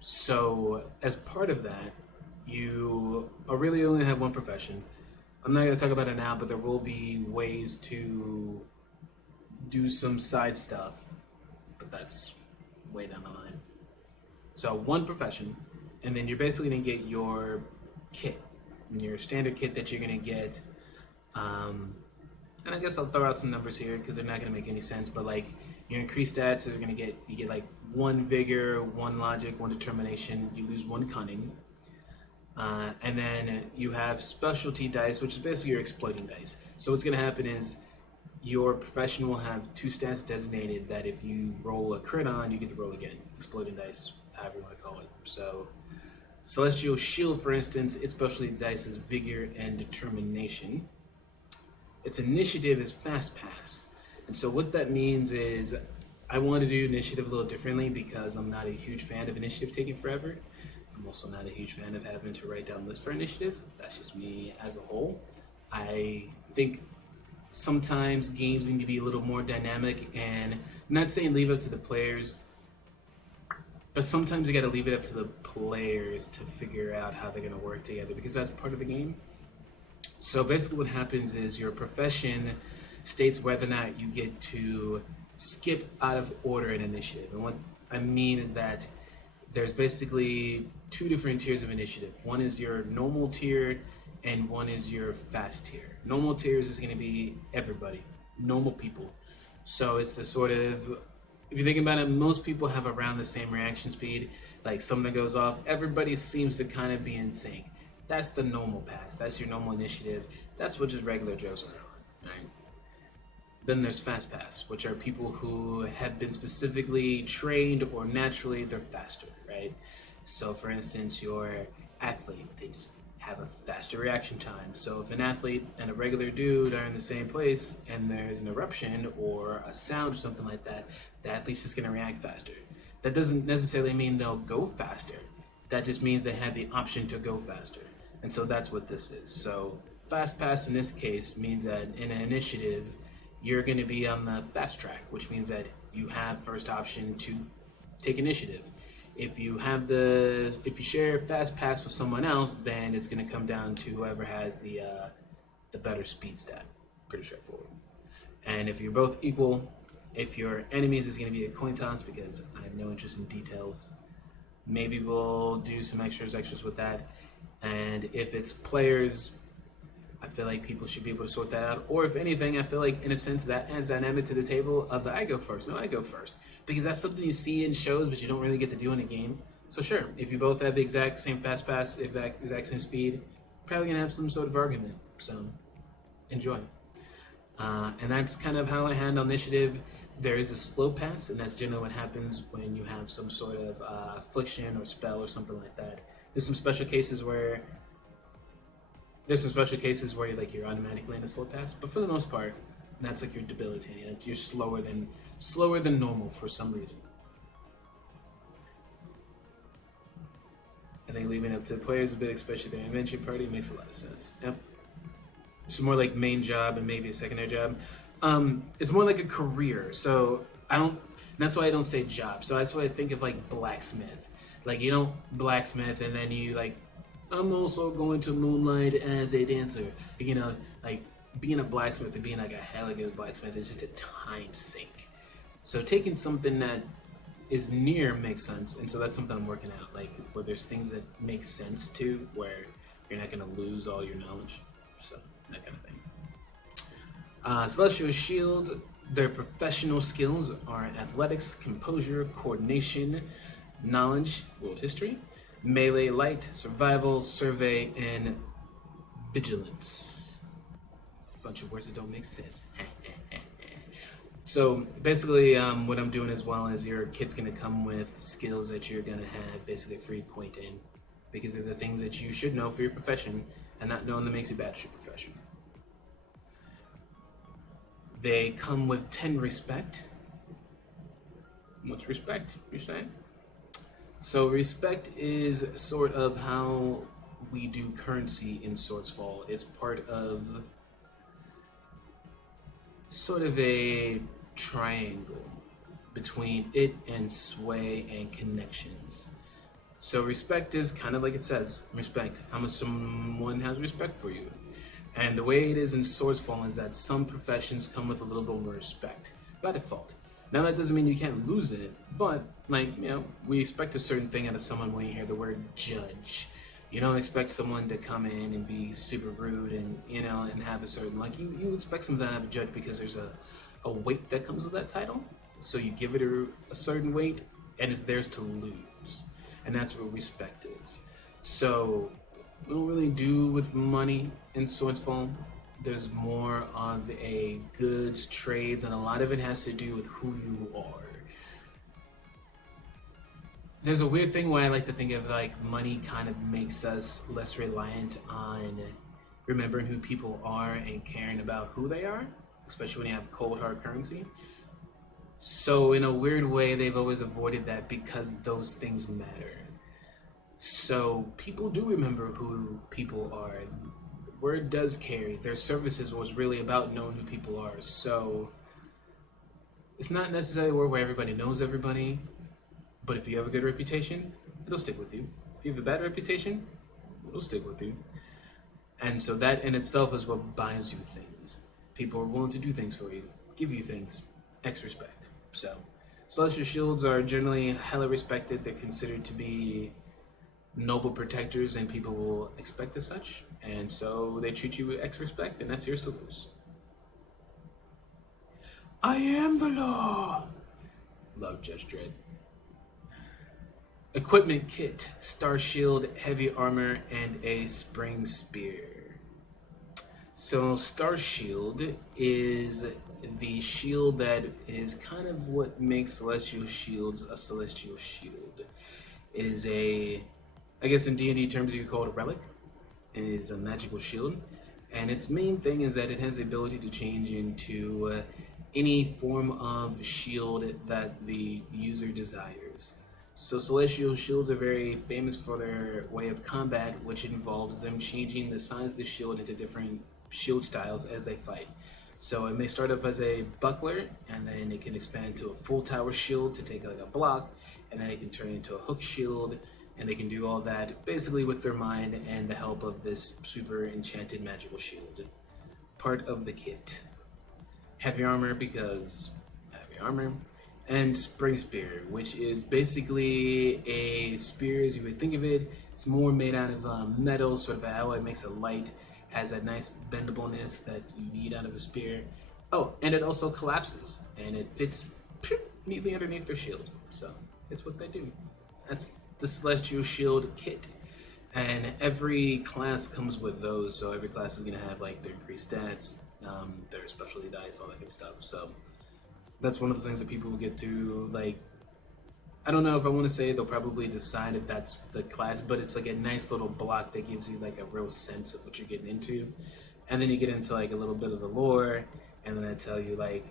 So, as part of that, you really only have one profession. I'm not going to talk about it now, but there will be ways to do some side stuff, but that's way down the line. So, one profession, and then you're basically going to get your kit, your standard kit that you're going to get. And I guess I'll throw out some numbers here because they're not going to make any sense, but like your increased stats are going to you get like 1 vigor, 1 logic, 1 determination, you lose 1 cunning. And then you have specialty dice, which is basically your exploiting dice. So what's going to happen is your profession will have 2 stats designated that if you roll a crit on, you get to roll again. Exploiting dice, however you want to call it. So Celestial Shield, for instance, its specialty dice is vigor and determination. Its initiative is fast pass. And so what that means is I want to do initiative a little differently because I'm not a huge fan of initiative taking forever. I'm also not a huge fan of having to write down lists for initiative. That's just me as a whole. I think sometimes games need to be a little more dynamic, and I'm not saying leave it up to the players, but sometimes you got to leave it up to the players to figure out how they're going to work together because that's part of the game. So basically what happens is your profession states whether or not you get to skip out of order in initiative. And what I mean is that there's basically 2 different tiers of initiative. One is your normal tier and one is your fast tier. Normal tiers is going to be everybody, normal people. So it's the sort of, if you think about it, most people have around the same reaction speed. Like something goes off, everybody seems to kind of be in sync. That's the normal pass. That's your normal initiative. That's what just regular Joes are on, right? Then there's fast pass, which are people who have been specifically trained or naturally they're faster, right? So for instance, your athlete, they just have a faster reaction time. So if an athlete and a regular dude are in the same place and there's an eruption or a sound or something like that, the athlete's just going to react faster. That doesn't necessarily mean they'll go faster. That just means they have the option to go faster. And so that's what this is. So fast pass in this case means that in an initiative, you're going to be on the fast track, which means that you have first option to take initiative. If you share fast pass with someone else, then it's going to come down to whoever has the better speed stat. Pretty straightforward. And if you're both equal, if your enemies is going to be a coin toss, because I have no interest in details. Maybe we'll do some extras with that. And if it's players, I feel like people should be able to sort that out. Or if anything, I feel like in a sense that adds dynamic to the table of the I go first. No, I go first. Because that's something you see in shows, but you don't really get to do in a game. So sure, if you both have the exact same fast pass, exact same speed, probably going to have some sort of argument. So enjoy. And that's kind of how I handle initiative. There is a slow pass, and that's generally what happens when you have some sort of affliction or spell or something like that. There's some special cases where you're automatically in a slow pass, but for the most part, that's like you're debilitating. You're slower than normal for some reason. I think leaving up to the players a bit, especially their inventory party, makes a lot of sense. Yep. It's more like main job and maybe a secondary job. It's more like a career. So that's why I don't say job. So that's why I think of like blacksmith. Like you don't blacksmith and then you like, I'm also going to moonlight as a dancer. You know, like being a blacksmith and being like a hella good blacksmith is just a time sink. So taking something that is near makes sense. And so that's something I'm working out. Like where there's things that make sense to where you're not going to lose all your knowledge. So that kind of thing. Celestial Shields, their professional skills are athletics, composure, coordination, knowledge, world history, melee, light, survival, survey, and vigilance. A bunch of words that don't make sense. So basically what I'm doing as well is your kit's going to come with skills that you're going to have basically free point in because they're the things that you should know for your profession and not knowing that makes you bad at your profession. They come with 10 respect. What's respect, you say? So respect is sort of how we do currency in Swordsfall. It's part of sort of a triangle between it and sway and connections. So respect is kind of like it says, respect, how much someone has respect for you. And the way it is in Swordsfall is that some professions come with a little bit more respect by default. Now that doesn't mean you can't lose it, but like, you know, we expect a certain thing out of someone when you hear the word judge. You don't expect someone to come in and be super rude and, you know, and have a certain, like, you expect someone to have a judge because there's a weight that comes with that title. So you give it a certain weight and it's theirs to lose. And that's what respect is. So we don't really do with money in Swordsfall. There's more of a goods, trades, and a lot of it has to do with who you are. There's a weird thing where I like to think of like money kind of makes us less reliant on remembering who people are and caring about who they are, especially when you have cold hard currency. So in a weird way, they've always avoided that because those things matter. So people do remember who people are. Word does carry. Their services was really about knowing who people are. So it's not necessarily where everybody knows everybody, but if you have a good reputation, it'll stick with you. If you have a bad reputation, it'll stick with you. And so that in itself is what buys you things. People are willing to do things for you, give you things, X respect. So Celestial Shields are generally hella respected. They're considered to be noble protectors and people will expect as such, and so they treat you with X respect, and that's yours to lose. I am the law. Love Judge Dredd. Equipment kit, star shield, heavy armor, and a spring spear. So star shield is the shield that is kind of what makes celestial shields a celestial shield. It is I guess in D&D terms you could call it a relic. It is a magical shield, and its main thing is that it has the ability to change into any form of shield that the user desires. So celestial shields are very famous for their way of combat, which involves them changing the size of the shield into different shield styles as they fight. So it may start off as a buckler, and then it can expand to a full tower shield to take like a block, and then it can turn into a hook shield, and they can do all that basically with their mind and the help of this super enchanted magical shield. Part of the kit. Heavy armor because heavy armor. And spring spear, which is basically a spear as you would think of it. It's more made out of metal, sort of an alloy, makes it light, has that nice bendableness that you need out of a spear. Oh, and it also collapses, and it fits neatly underneath their shield. So it's what they do. That's the Celestial Shield kit. And every class comes with those, so every class is going to have like their increased stats, their specialty dice, all that good stuff. So that's one of the things that people will get to, like, I don't know if I want to say they'll probably decide if that's the class, but it's like a nice little block that gives you like a real sense of what you're getting into. And then you get into like a little bit of the lore, and then I tell you like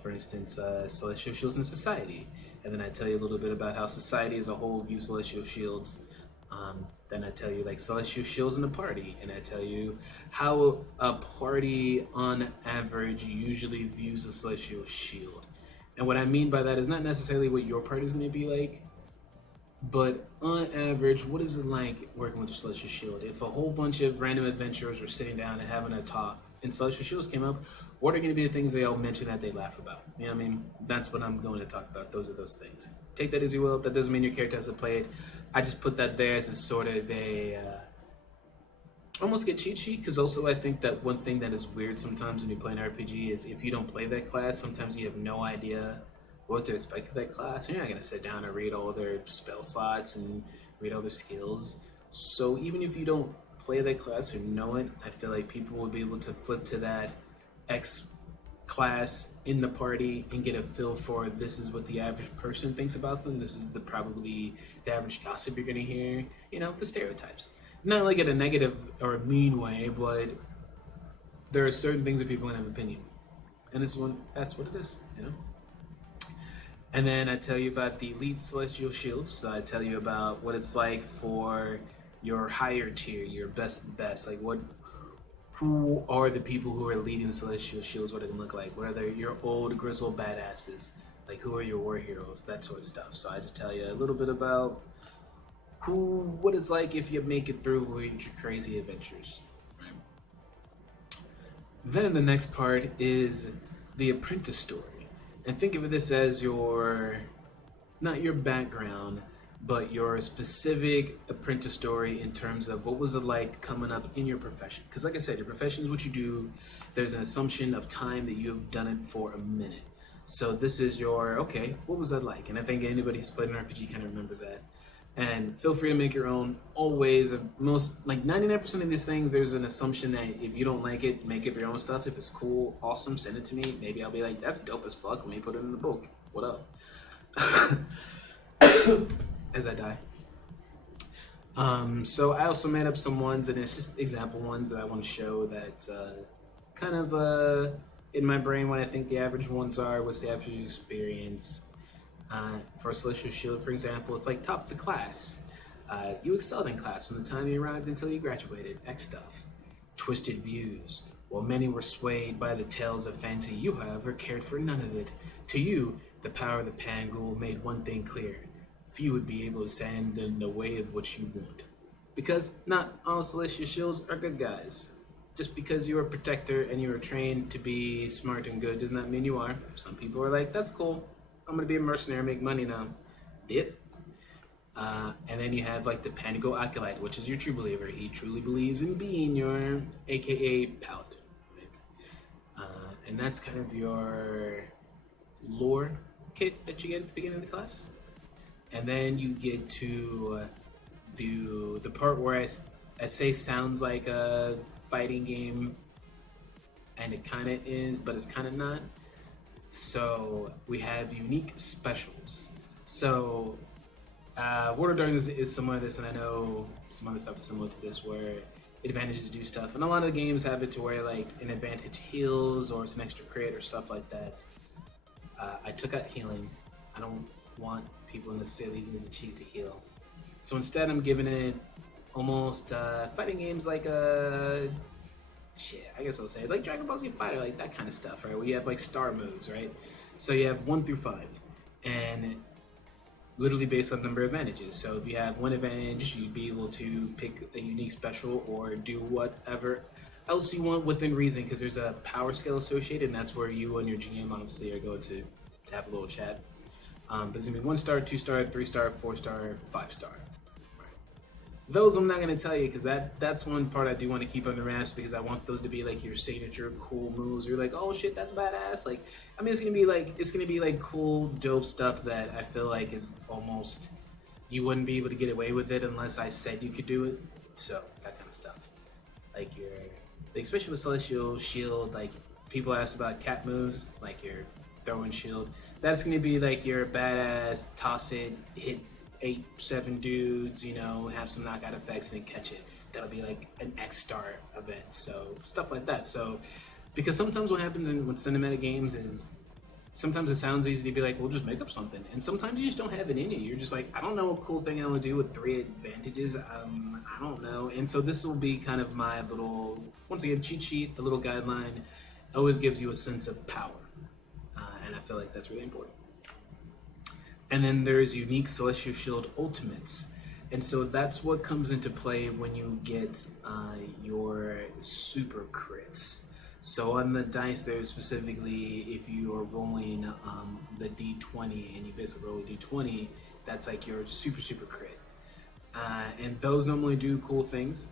for instance, Celestial Shields in Society. And then I tell you a little bit about how society as a whole views Celestial Shields. Then I tell you like Celestial Shields in a party, and I tell you how a party on average usually views a Celestial Shield. And what I mean by that is not necessarily what your party is going to be like, but on average, what is it like working with the Celestial Shield? If a whole bunch of random adventurers were sitting down and having a talk, and Celestial Shields came up, what are going to be the things they all mention that they laugh about? You know what I mean? That's what I'm going to talk about. Those are those things. Take that as you will. That doesn't mean your character has to play it. I just put that there as a sort of a almost like a cheat sheet, because also I think that one thing that is weird sometimes when you play an RPG is if you don't play that class, sometimes you have no idea what to expect of that class. You're not going to sit down and read all their spell slots and read all their skills. So even if you don't play that class or know it, I feel like people will be able to flip to that X class in the party and get a feel for this is what the average person thinks about them. This is probably the average gossip you're going to hear. You know, the stereotypes. Not like in a negative or a mean way, but there are certain things that people can have opinion. And this one, that's what it is, you know? And then I tell you about the Elite Celestial Shields. So I tell you about what it's like for your higher tier, your best, like who are the people who are leading the Celestial Shields, what it can look like. What are your old grizzled badasses? Like who are your war heroes, that sort of stuff. So I just tell you a little bit about what it's like if you make it through with your crazy adventures. Right? Then the next part is the apprentice story. And think of this as not your background, but your specific apprentice story in terms of what was it like coming up in your profession. Because like I said, your profession is what you do. There's an assumption of time that you have done it for a minute. So this is okay, what was that like? And I think anybody who's played an RPG kind of remembers that. And feel free to make your own. Always, most, like 99% of these things, there's an assumption that if you don't like it, make up your own stuff. If it's cool, awesome, send it to me. Maybe I'll be like, that's dope as fuck. Let me put it in the book. What up? As I die. So I also made up some ones, and it's just example ones that I want to show that kind of in my brain what I think the average ones are, what's the average experience. For Celestial Shield, for example, it's like top of the class. You excelled in class from the time you arrived until you graduated. X stuff. Twisted views. While many were swayed by the tales of fancy, you, however, cared for none of it. To you, the power of the Pangul made one thing clear. Few would be able to stand in the way of what you want. Because not all Celestial Shields are good guys. Just because you're a protector and you are trained to be smart and good does not mean you are. Some people are like, that's cool. I'm going to be a mercenary, make money now. Dip. And then you have like the Panago Acolyte, which is your true believer. He truly believes in being your AKA paladin. Right? And that's kind of your lore kit that you get at the beginning of the class. And then you get to do the part where I say sounds like a fighting game, and it kind of is, but it's kind of not. So we have unique specials. So World of Darkness is similar to this, and I know some other stuff is similar to this where advantages do stuff. And a lot of the games have it to where like an advantage heals or it's an extra crit or stuff like that. I took out healing. I don't want people necessarily using the cheese to heal. So instead I'm giving it almost fighting games like shit, I guess I'll say like Dragon Ball Z Fighter, like that kind of stuff, right? Where you have like star moves, right? So you have 1 through 5, and literally based on number of advantages. So if you have 1 advantage, you'd be able to pick a unique special or do whatever else you want within reason, because there's a power scale associated, and that's where you and your GM obviously are going to have a little chat. But it's gonna be 1 star, 2 star, 3 star, 4 star, 5 star. Those I'm not going to tell you, because that's one part I do want to keep under wraps, because I want those to be like your signature cool moves. You're like, oh shit, that's badass. Like, I mean, it's going to be like cool, dope stuff that I feel like is almost, you wouldn't be able to get away with it unless I said you could do it. So that kind of stuff. Like especially with Celestial Shield, like people ask about cat moves, like your throwing shield. That's going to be like your badass, toss it, hit 8-7 dudes, you know, have some knockout effects and then catch it. That'll be like an X-Star event, so stuff like that. So, because sometimes what happens with cinematic games is sometimes it sounds easy to be like, well, just make up something, and sometimes you just don't have it in you. You're just like, I don't know a cool thing I want to do with 3 advantages. I don't know, and so this will be kind of my little, once again, cheat sheet, a little guideline. It always gives you a sense of power, and I feel like that's really important. And then there's unique Celestial Shield ultimates. And so that's what comes into play when you get your super crits. So on the dice there, specifically, if you are rolling the D20 and you basically roll a D20, that's like your super crit. And those normally do cool things.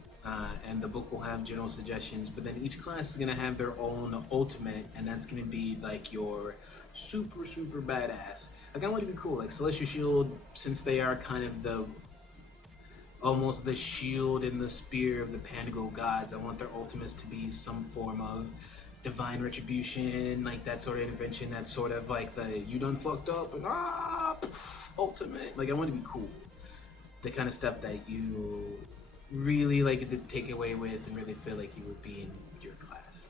And the book will have general suggestions, but then each class is going to have their own ultimate, and that's going to be like your super badass. Like, I want it to be cool, like Celestial Shield, since they are kind of almost the shield and the spear of the Pandago gods. I want their ultimates to be some form of divine retribution, like that sort of intervention, that sort of like the you done fucked up and ultimate. Like, I want it to be cool, the kind of stuff that you really like to take away with and really feel like you would be in your class.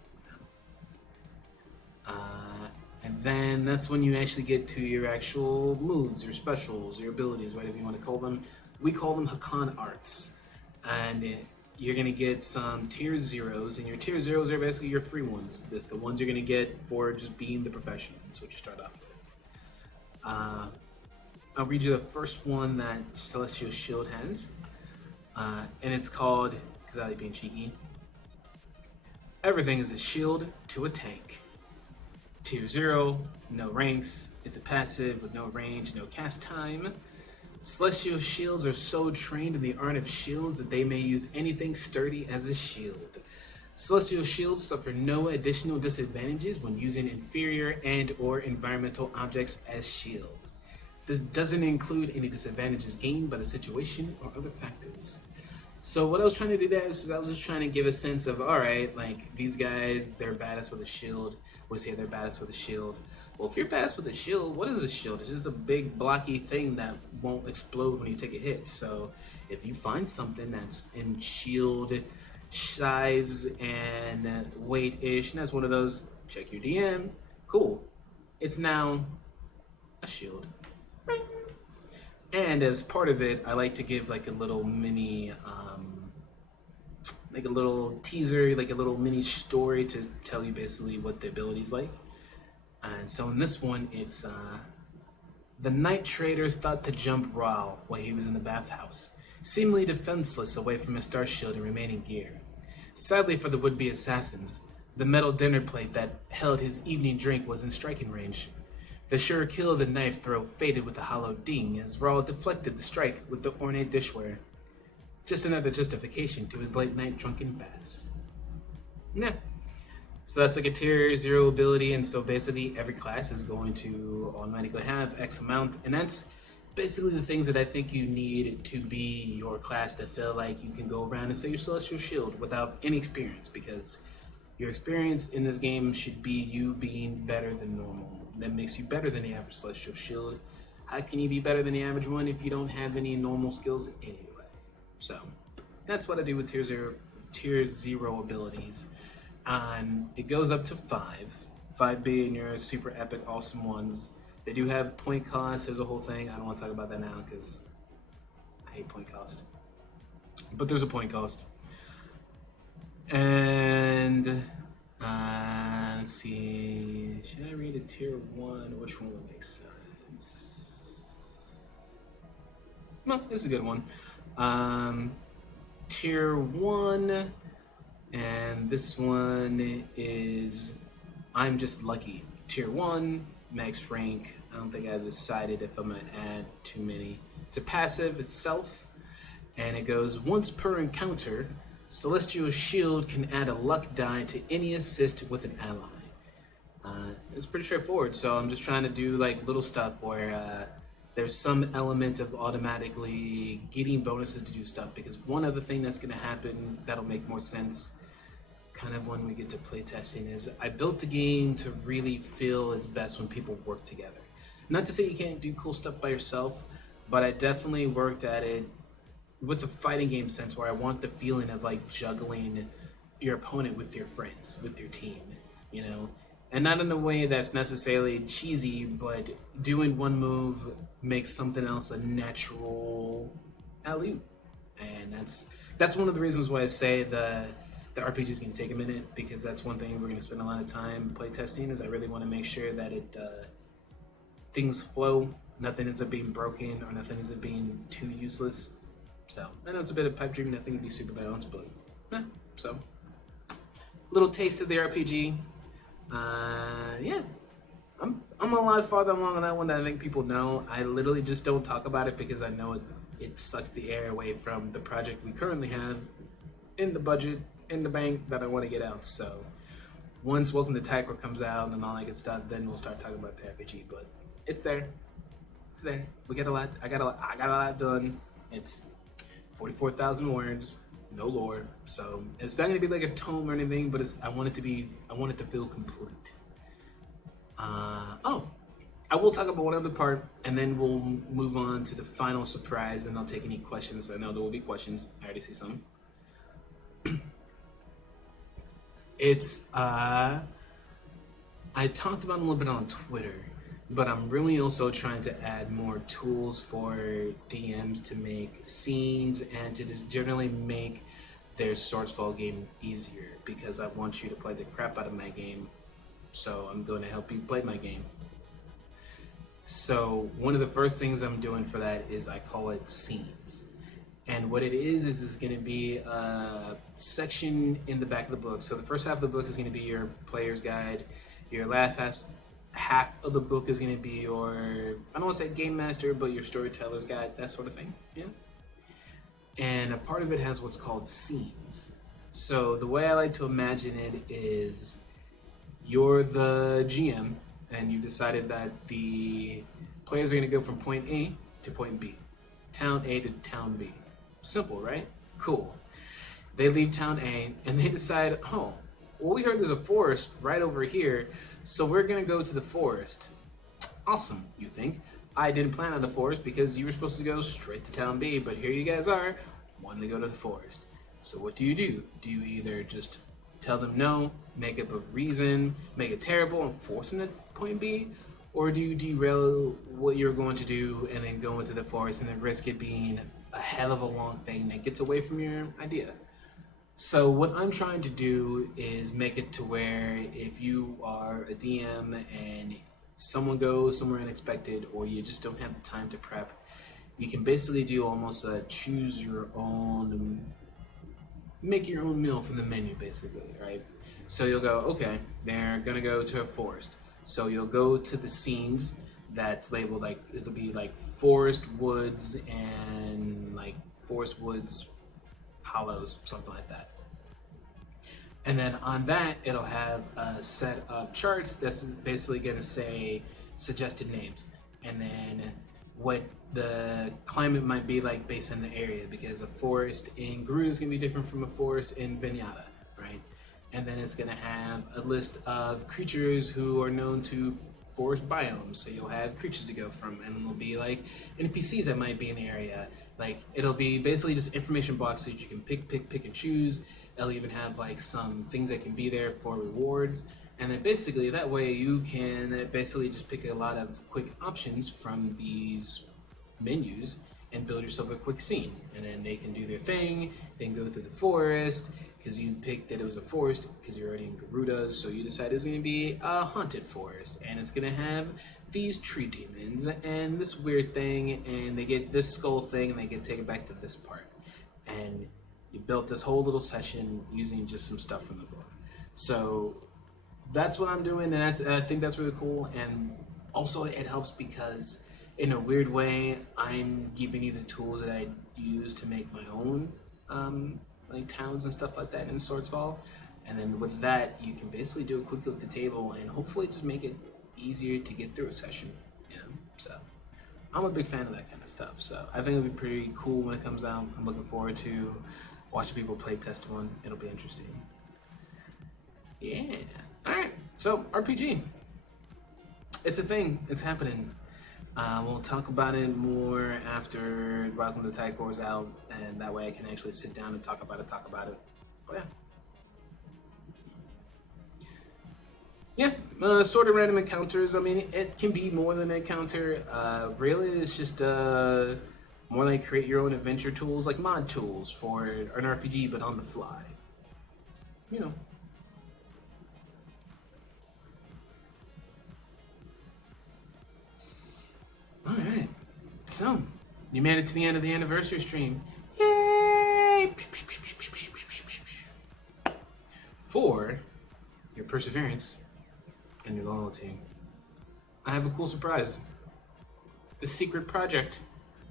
And then that's when you actually get to your actual moves, your specials, your abilities, whatever you want to call them. We call them Hakan arts. And you're going to get some tier 0s, and your tier 0s are basically your free ones. That's the ones you're going to get for just being the professional. That's what you start off with. I'll read you the first one that Celestial Shield has. And it's called, because I like being cheeky, everything is a shield to a tank. Tier 0, no ranks, it's a passive with no range, no cast time. Celestial shields are so trained in the art of shields that they may use anything sturdy as a shield. Celestial shields suffer no additional disadvantages when using inferior and or environmental objects as shields. This doesn't include any disadvantages gained by the situation or other factors. So what I was trying to do there is I was just trying to give a sense of, alright, like, these guys, they're badass with a shield. We say they're badass with a shield. Well, if you're badass with a shield, what is a shield? It's just a big blocky thing that won't explode when you take a hit. So if you find something that's in shield size and weight-ish, and that's one of those, check your DM, cool. It's now a shield. And as part of it, I like to give like a little mini, like a little teaser, like a little mini story to tell you basically what the ability's like. And so in this one, it's the night traders thought to jump Raul while he was in the bathhouse, seemingly defenseless away from his star shield and remaining gear. Sadly for the would-be assassins, the metal dinner plate that held his evening drink was in striking range. The sure kill of the knife throw faded with a hollow ding as Raul deflected the strike with the ornate dishware. Just another justification to his late-night drunken baths. Yeah. So that's like a tier 0 ability, and so basically every class is going to automatically have X amount, and that's basically the things that I think you need to be your class to feel like you can go around and say your Celestial Shield without any experience, because your experience in this game should be you being better than normal. That makes you better than the average Celestial Shield. How can you be better than the average one if you don't have any normal skills anyway? So that's what I do with tier 0 abilities. It goes up to 5 being your super epic awesome ones. They do have point cost. There's a whole thing. I don't want to talk about that now because I hate point cost. But there's a point cost. And let's see. Should I read a tier one? Which one would make sense? No, this is a good one. Tier one, and this one is I'm just lucky. Tier one, max rank. I don't think I've decided if I'm gonna add too many. It's a passive itself, and it goes once per encounter. Celestial Shield can add a luck die to any assist with an ally. It's pretty straightforward, so I'm just trying to do like little stuff where there's some element of automatically getting bonuses to do stuff, because one other thing that's going to happen that'll make more sense kind of when we get to playtesting is I built the game to really feel its best when people work together. Not to say you can't do cool stuff by yourself, but I definitely worked at it with a fighting game sense where I want the feeling of like juggling your opponent with your friends, with your team, you know? And not in a way that's necessarily cheesy, but doing one move makes something else a natural alley-oop. And that's one of the reasons why I say the RPG is going to take a minute, because that's one thing we're going to spend a lot of time playtesting. Is I really want to make sure that things flow, nothing ends up being broken, or nothing ends up being too useless. So I know it's a bit of pipe dream. Nothing can be super balanced, but so little taste of the RPG. Yeah, I'm a lot farther along on that one than I think people know. I literally just don't talk about it because I know it sucks the air away from the project we currently have in the budget, in the bank, that I want to get out. So once Welcome to Tacro comes out and all that good stuff, then we'll start talking about the RPG. But it's there. It's there. We got a lot. I got a lot done. It's 44,000 words, no lore, so it's not gonna be like a tome or anything. But I want it to feel complete. I will talk about one other part, and then we'll move on to the final surprise, and I'll take any questions. I know there will be questions. I already see some. It's I talked about it a little bit on Twitter, but I'm really also trying to add more tools for DMs to make scenes and to just generally make their Swordsfall game easier, because I want you to play the crap out of my game, so I'm going to help you play my game. So one of the first things I'm doing for that is I call it scenes. And what it is it's going to be a section in the back of the book. So the first half of the book is going to be your player's guide. Your last half of the book is going to be your, I don't want to say game master, but your storyteller's guide, that sort of thing. Yeah. And a part of it has what's called scenes. So the way I like to imagine it is you're the GM, and you decided that the players are going to go from point A to point B, town A to town B. Simple, right? Cool. They leave town A, and they decide, oh, well, we heard there's a forest right over here, so we're going to go to the forest. Awesome, you think. I didn't plan on the forest because you were supposed to go straight to town B, but here you guys are, wanting to go to the forest. So what do? Do you either just tell them no, make up a reason, make it terrible, and force them to point B? Or do you derail what you're going to do and then go into the forest and then risk it being a hell of a long thing that gets away from your idea? So what I'm trying to do is make it to where if you are a DM and someone goes somewhere unexpected, or you just don't have the time to prep, you can basically do almost a choose your own, make your own meal from the menu, basically, right? So you'll go, okay, they're gonna go to a forest. So you'll go to the scenes that's labeled like, it'll be like forest, woods, and like forest, woods, hollows, something like that. And then on that, it'll have a set of charts that's basically going to say suggested names. And then what the climate might be like based on the area, because a forest in Garuda is going to be different from a forest in Vinyata, right? And then it's going to have a list of creatures who are known to forest biomes. So you'll have creatures to go from, and there'll be like NPCs that might be in the area. Like, it'll be basically just information blocks so that you can pick and choose. It'll even have like some things that can be there for rewards. And then basically that way you can basically just pick a lot of quick options from these menus and build yourself a quick scene. And then they can do their thing, then go through the forest, because you picked that it was a forest, because you're already in Garuda, so you decided it was going to be a haunted forest, and it's going to have these tree demons, and this weird thing, and they get this skull thing, and they get taken back to this part. And you built this whole little session using just some stuff from the book. So that's what I'm doing, and I think that's really cool, and also it helps because in a weird way, I'm giving you the tools that I use to make my own like towns and stuff like that in Swordsfall. And then with that, you can basically do a quick look at the table and hopefully just make it easier to get through a session. Yeah, so I'm a big fan of that kind of stuff. So I think it'll be pretty cool when it comes out. I'm looking forward to watching people play test one. It'll be interesting. Yeah. All right. So RPG. It's a thing. It's happening. We'll talk about it more after Welcome to Tycor is out, and that way I can actually sit down and talk about it. But yeah. Sort of random encounters. I mean, it can be more than an encounter. Really, it's just more like create your own adventure tools, like mod tools for an RPG, but on the fly. You know. Alright, so you made it to the end of the anniversary stream. Yay! For your perseverance and your loyalty, I have a cool surprise. The secret project.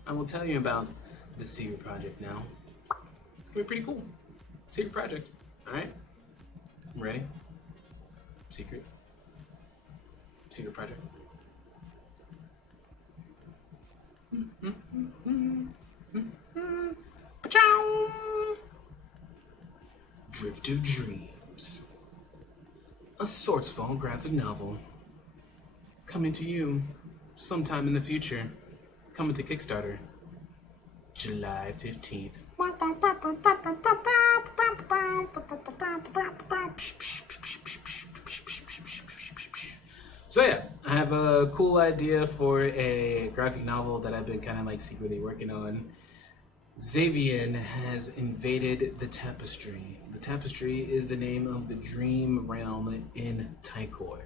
I will tell you about the secret project now. It's gonna be pretty cool. Secret project. Alright? I'm ready? Secret. Secret project. Drift of Dreams. A Swordsfall graphic novel. Coming to you sometime in the future. Coming to Kickstarter. July 15th. So yeah, I have a cool idea for a graphic novel that I've been kind of like secretly working on. Xavian has invaded the Tapestry. The Tapestry is the name of the dream realm in Tycor.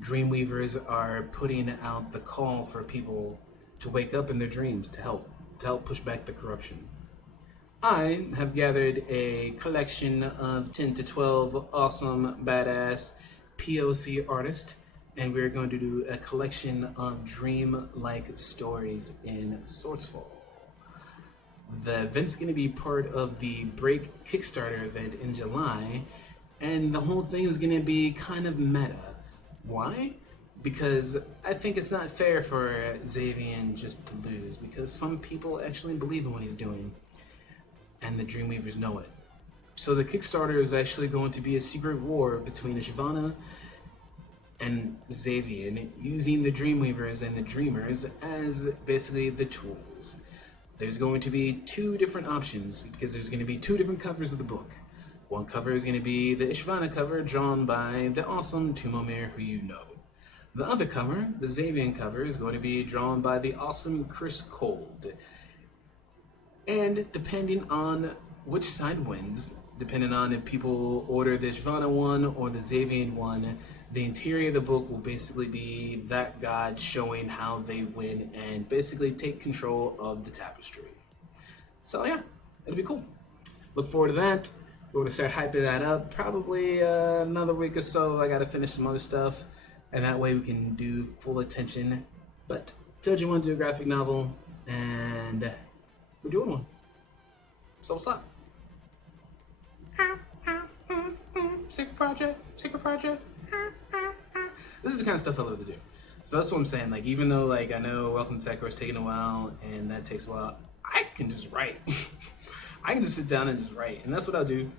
Dreamweavers are putting out the call for people to wake up in their dreams to help push back the corruption. I have gathered a collection of 10 to 12 awesome, badass POC artists, and we're going to do a collection of dream-like stories in Swordsfall. The event's going to be part of the Break Kickstarter event in July, and the whole thing is going to be kind of meta. Why? Because I think it's not fair for Xavian just to lose, because some people actually believe in what he's doing, and the Dreamweavers know it. So the Kickstarter is actually going to be a secret war between Ishvana and Xavian, using the Dreamweavers and the Dreamers as basically the tools. There's going to be two different options, because there's going to be two different covers of the book. One cover is going to be the Ishvana cover, drawn by the awesome Tumomir, who you know. The other cover, the Xavian cover, is going to be drawn by the awesome Chris Cold. And depending on which side wins, depending on if people order the Ishvana one or the Xavian one, the interior of the book will basically be that god showing how they win and basically take control of the tapestry. So yeah, it'll be cool. Look forward to that. We're going to start hyping that up. Probably another week or so. I got to finish some other stuff, and that way we can do full attention. But told you I want to do a graphic novel, and we're doing one. So what's up? Secret project. This is the kind of stuff I love to do. So that's what I'm saying. Like, even though, like, I know Welcome to Tycor is taking a while, and that takes a while, I can just write. I can just sit down and just write, and that's what I'll do.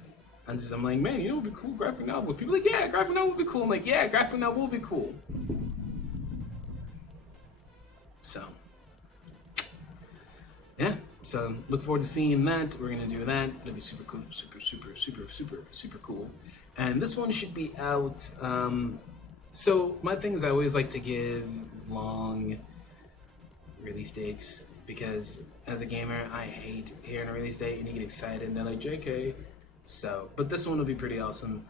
I'm like, man, you know what would be cool? Graphic novel. People are like, yeah, graphic novel would be cool. I'm like, yeah, graphic novel would be cool. So, yeah. So look forward to seeing that. We're gonna do that. It'll be super cool, super cool. And this one should be out. So my thing is, I always like to give long release dates because as a gamer, I hate hearing a release date and you get excited and they're like, JK. So, but this one will be pretty awesome.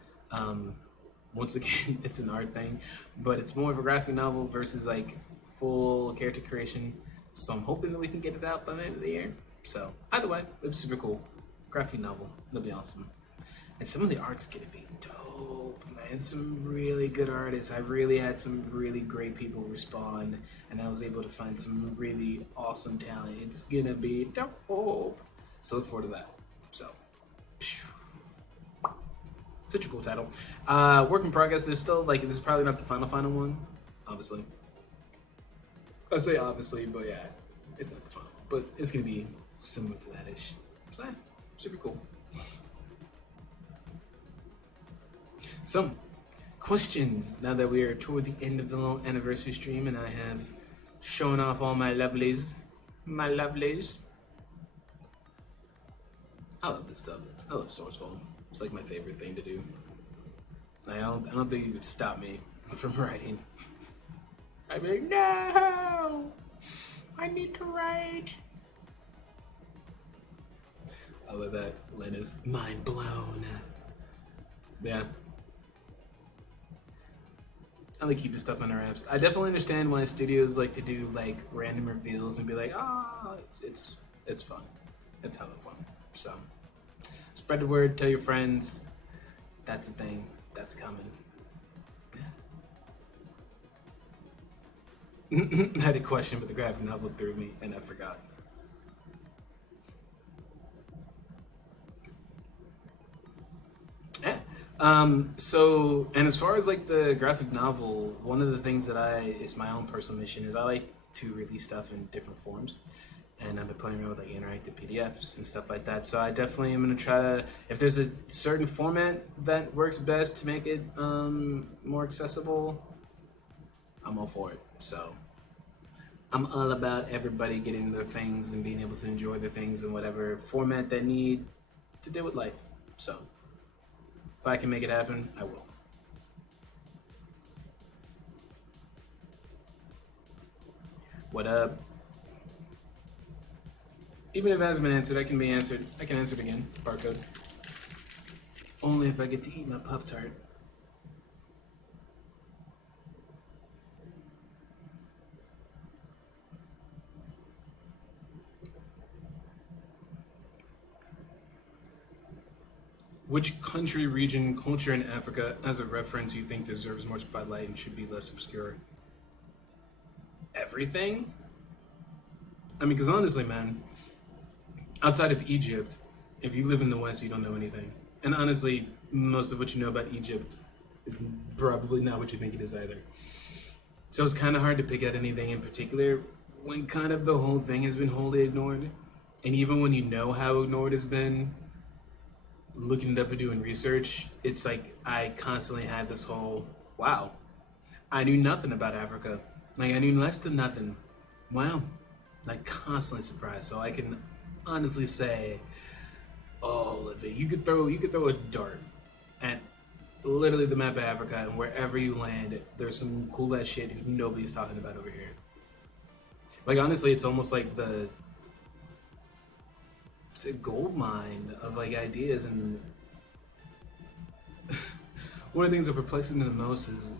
Once again, it's an art thing, but it's more of a graphic novel versus like full character creation. So I'm hoping that we can get it out by the end of the year. So either way, it's super cool. Graphic novel, it'll be awesome. And some of the art's gonna be dope, man. Some really good artists. I really had some really great people respond, and I was able to find some really awesome talent. It's gonna be dope. So look forward to that. So, such a cool title. Work in progress. There's still like, this is probably not the final one, obviously. I say obviously, but yeah, it's not the final. But it's gonna be similar to that ish. So yeah, super cool. So, questions, now that we are toward the end of the little anniversary stream and I have shown off all my lovelies. My lovelies. I love this stuff. I love Swordsfall. It's like my favorite thing to do. I don't think you could stop me from writing. I'd be like, no! I need to write. I love that. Lynn is mind blown. Yeah. I like keeping stuff under wraps. I definitely understand why studios like to do like random reveals and be like, it's fun. It's hella fun. So spread the word, tell your friends. That's a thing. That's coming. Yeah. I had a question, but the graphic novel threw me and I forgot. Yeah. So, and as far as like the graphic novel, one of the things that is my own personal mission is I like to release stuff in different forms. And I've been playing around with like interactive PDFs and stuff like that. So I definitely am going to try to, if there's a certain format that works best to make it more accessible, I'm all for it. So I'm all about everybody getting their things and being able to enjoy their things in whatever format they need to deal with life. So if I can make it happen, I will. What up? Even if it hasn't been answered, I can be answered. I can answer it again. Barcode. Only if I get to eat my Pop-Tart. Which country, region, culture in Africa, as a reference, you think deserves more spotlight and should be less obscure? Everything? I mean, because honestly, man, outside of Egypt, if you live in the West, you don't know anything. And honestly, most of what you know about Egypt is probably not what you think it is either. So it's kind of hard to pick out anything in particular when kind of the whole thing has been wholly ignored. And even when you know how ignored it's been, looking it up and doing research, it's like I constantly had this whole, wow, I knew nothing about Africa. Like I knew less than nothing. Wow. Like constantly surprised. So I can honestly say all of it. You could throw a dart at literally the map of Africa, and wherever you land, there's some cool ass shit nobody's talking about over here. Like honestly, it's almost like it's a gold mine of like ideas. And one of the things that perplexes me the most is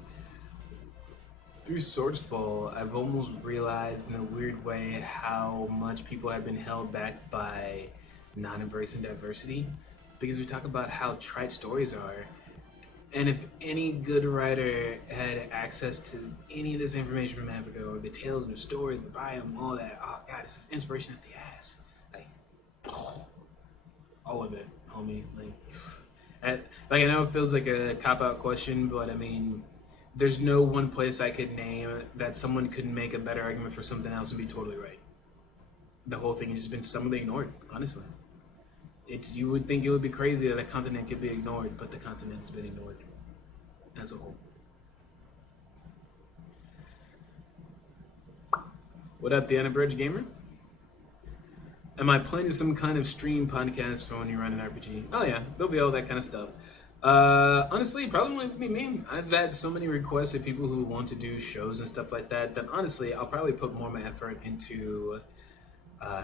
through Swordsfall, I've almost realized in a weird way how much people have been held back by not embracing diversity. Because we talk about how trite stories are. And if any good writer had access to any of this information from Africa, or the tales and the stories, the biome, all that, oh god, this is inspiration at the ass. Like, all of it, homie. Like I know it feels like a cop-out question, but I mean, there's no one place I could name that someone could make a better argument for something else and be totally right. The whole thing has just been somewhat ignored, honestly. You would think it would be crazy that a continent could be ignored, but the continent has been ignored as a whole. What up, the Unabridged Gamer? Am I planning some kind of stream podcast for when you run an RPG? Oh yeah, there'll be all that kind of stuff. Honestly, probably won't be me. I've had so many requests of people who want to do shows and stuff like that, that honestly, I'll probably put more of my effort into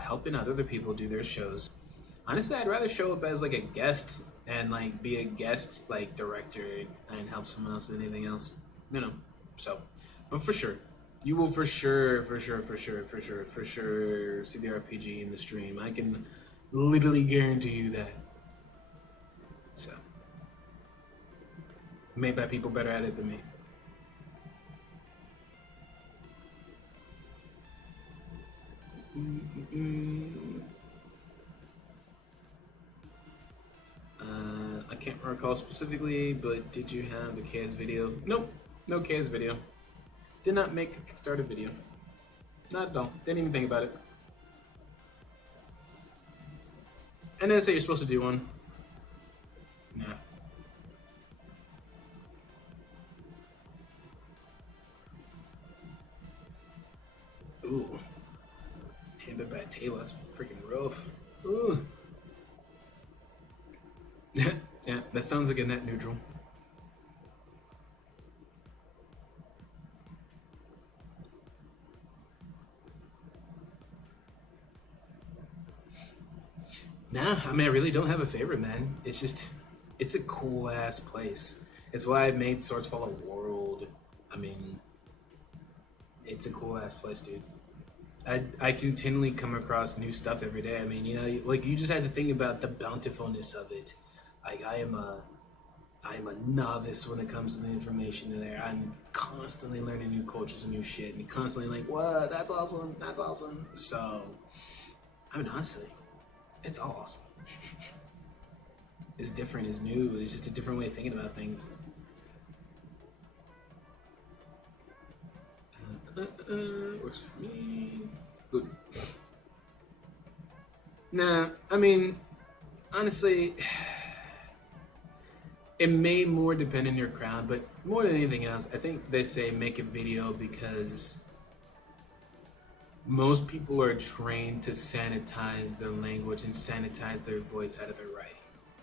helping out other people do their shows. Honestly, I'd rather show up as like a guest and like be a guest like director and help someone else than anything else. You know. So, but for sure, you will for sure see the RPG in the stream. I can literally guarantee you that. So, made by people better at it than me. I can't recall specifically, but did you have a KS video? Nope, no KS video. Did not make a Kickstarter video. Not at all. Didn't even think about it. And they say you're supposed to do one. Nah. Ooh. Hit a bad table. That's freaking rough. Ooh. Yeah, that sounds like a net neutral. Nah, I mean, I really don't have a favorite, man. It's just, it's a cool ass place. It's why I made Swordsfall a world. I mean, it's a cool ass place, dude. I continually come across new stuff every day. I mean, you know, like you just had to think about the bountifulness of it. Like I am a novice when it comes to the information in there. I'm constantly learning new cultures and new shit, and constantly like, what? That's awesome. That's awesome. So, I mean, honestly, it's all awesome. It's different. It's new. It's just a different way of thinking about things. Works for me. Good. Nah, I mean, honestly, it may more depend on your crowd, but more than anything else, I think they say make a video because most people are trained to sanitize their language and sanitize their voice out of their writing,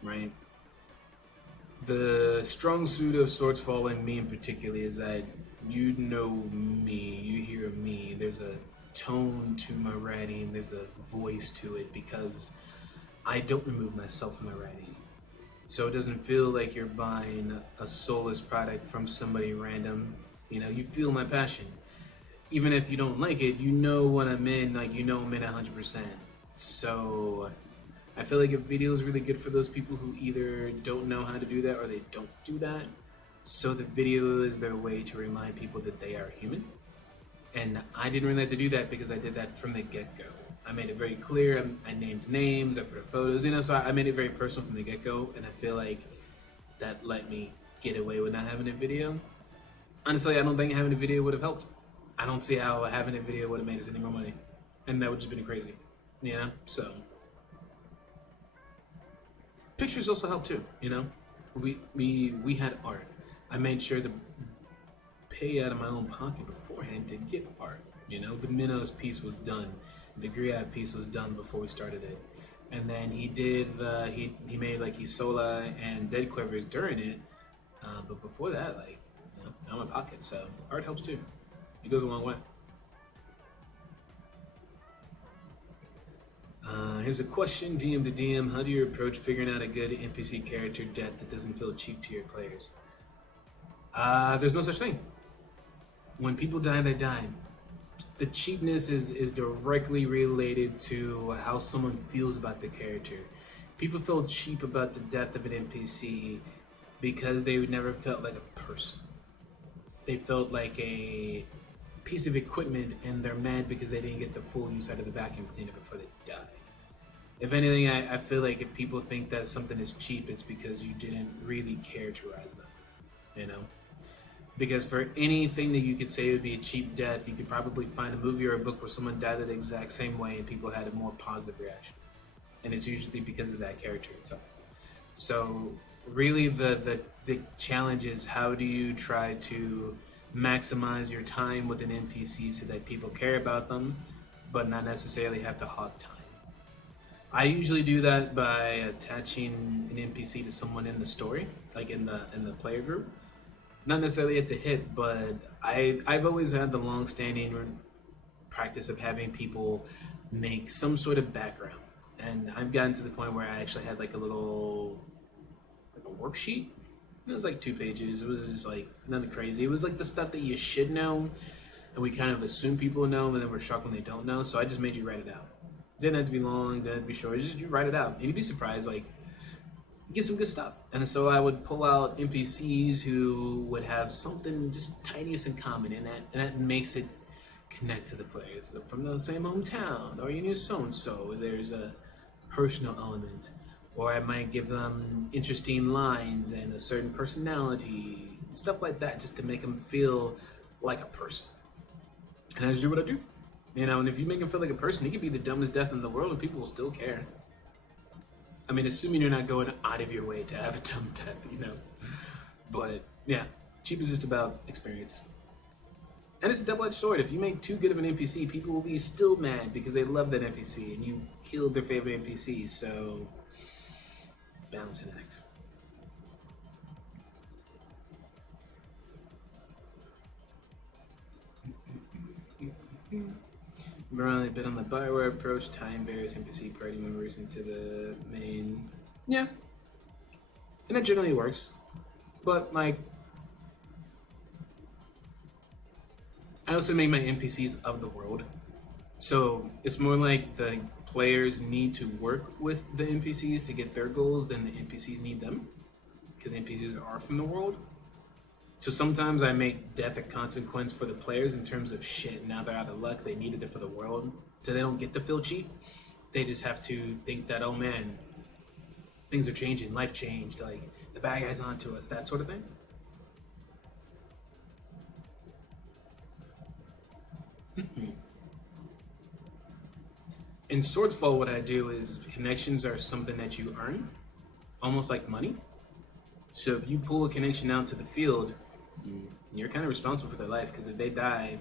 right? The strong suit of Swordsfall and me in particular is that you know me, you hear me, there's a tone to my writing, there's a voice to it because I don't remove myself from my writing. So it doesn't feel like you're buying a soulless product from somebody random. You know, you feel my passion. Even if you don't like it, you know what I'm in, like you know I'm in 100%. So I feel like a video is really good for those people who either don't know how to do that or they don't do that. So the video is their way to remind people that they are human. And I didn't really have to do that because I did that from the get-go. I made it very clear. I named names, I put up photos, you know, so I made it very personal from the get-go. And I feel like that let me get away with not having a video. Honestly, I don't think having a video would have helped. I don't see how having a video would have made us any more money. And that would just been crazy, you know? So pictures also help too, you know? We had art. I made sure to pay out of my own pocket beforehand to get art. You know, the Minos piece was done. The Griad piece was done before we started it. And then he did he made like Isola and Dead Quivers during it. But before that, like, you know, out of my pocket. So art helps too. It goes a long way. Here's a question, DM to DM. How do you approach figuring out a good NPC character death that doesn't feel cheap to your players? There's no such thing. When people die, they die. The cheapness is directly related to how someone feels about the character. People feel cheap about the death of an NPC because they never felt like a person. They felt like a piece of equipment, and they're mad because they didn't get the full use out of the vacuum cleaner before they died. If anything, I feel like if people think that something is cheap, it's because you didn't really characterize them, you know? Because for anything that you could say would be a cheap death, you could probably find a movie or a book where someone died the exact same way and people had a more positive reaction. And it's usually because of that character itself. So really the challenge is, how do you try to maximize your time with an NPC so that people care about them, but not necessarily have to hog time? I usually do that by attaching an NPC to someone in the story, like in the player group. Not necessarily at the hit, but I've always had the long-standing practice of having people make some sort of background. And I've gotten to the point where I actually had like a little, like a worksheet. It was like 2 pages. It was just like nothing crazy. It was like the stuff that you should know, and we kind of assume people know, and then we're shocked when they don't know. So I just made you write it out. Didn't have to be long. Didn't have to be short. Just you write it out, and you'd be surprised. Like you get some good stuff. And so I would pull out NPCs who would have something just tiniest in common, and that makes it connect to the players. They're from the same hometown, or you knew so and so. There's a personal element, or I might give them interesting lines and a certain personality, stuff like that, just to make them feel like a person. And I just do what I do. You know, and if you make them feel like a person, he could be the dumbest death in the world and people will still care. I mean, assuming you're not going out of your way to have a dumb death, you know. But, yeah, cheap is just about experience. And it's a double-edged sword. If you make too good of an NPC, people will be still mad because they love that NPC and you killed their favorite NPC, so balancing act. We're on a bit on the Bioware approach, tying various NPC party members into the main. Yeah. And it generally works. But, like, I also make my NPCs of the world. So it's more like the players need to work with the NPCs to get their goals than the NPCs need them. Because NPCs are from the world. So sometimes I make death a consequence for the players in terms of shit, now they're out of luck, they needed it for the world. So they don't get to feel cheap. They just have to think that, oh man, things are changing, life changed, like the bad guy's onto us, that sort of thing. In Swordsfall, what I do is connections are something that you earn, almost like money. So if you pull a connection out to the field, you're kind of responsible for their life, because if they die,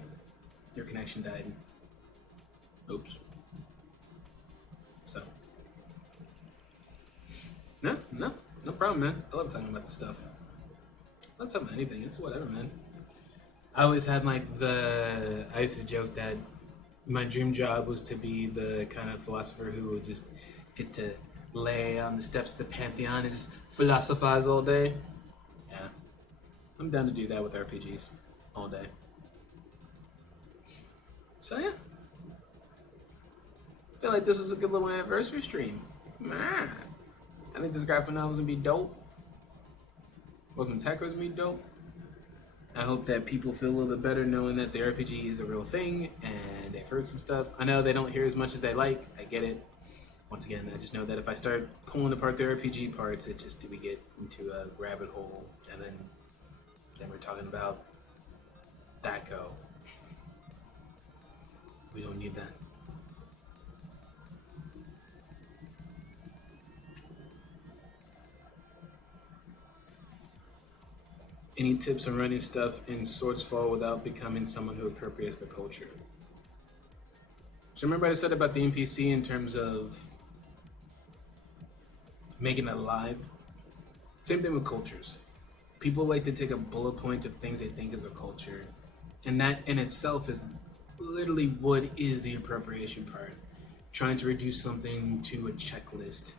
your connection died. Oops. So. No problem, man. I love talking about this stuff. I love talking about anything. It's whatever, man. I always had I used to joke that my dream job was to be the kind of philosopher who would just get to lay on the steps of the Pantheon and just philosophize all day. Yeah. I'm down to do that with RPGs all day. So yeah. I feel like this was a good little anniversary stream. Man. I think this graphic novel is gonna be dope. Welcome to Tech was gonna be dope. I hope that people feel a little bit better knowing that the RPG is a real thing and they've heard some stuff. I know they don't hear as much as they like. I get it. Once again, I just know that if I start pulling apart the RPG parts, it's just we get into a rabbit hole, and then we're talking about that go. We don't need that. Any tips on running stuff in Swordsfall without becoming someone who appropriates the culture? So remember I said about the NPC in terms of making it alive? Same thing with cultures. People like to take a bullet point of things they think is a culture. And that in itself is literally what is the appropriation part. Trying to reduce something to a checklist.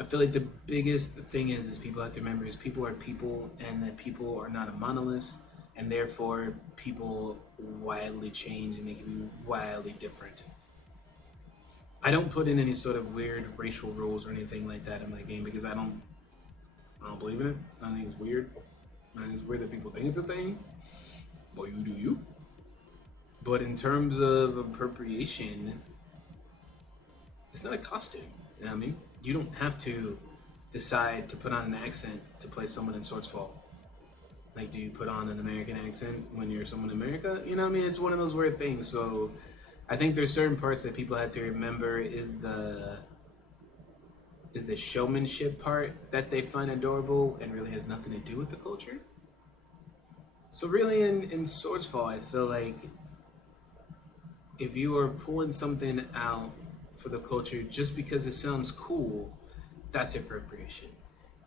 I feel like the biggest thing is people have to remember is people are people, and that people are not a monolith, and therefore people wildly change and they can be wildly different. I don't put in any sort of weird racial rules or anything like that in my game because I don't believe in it. I think it's weird. I think it's weird that people think it's a thing. Well, you do you. But in terms of appropriation, it's not a costume. You know what I mean? You don't have to decide to put on an accent to play someone in Swordsfall. Like, do you put on an American accent when you're someone in America? You know what I mean? It's one of those weird things. So I think there's certain parts that people have to remember is the showmanship part that they find adorable and really has nothing to do with the culture. So really in Swordsfall, I feel like if you are pulling something out for the culture just because it sounds cool, that's appropriation.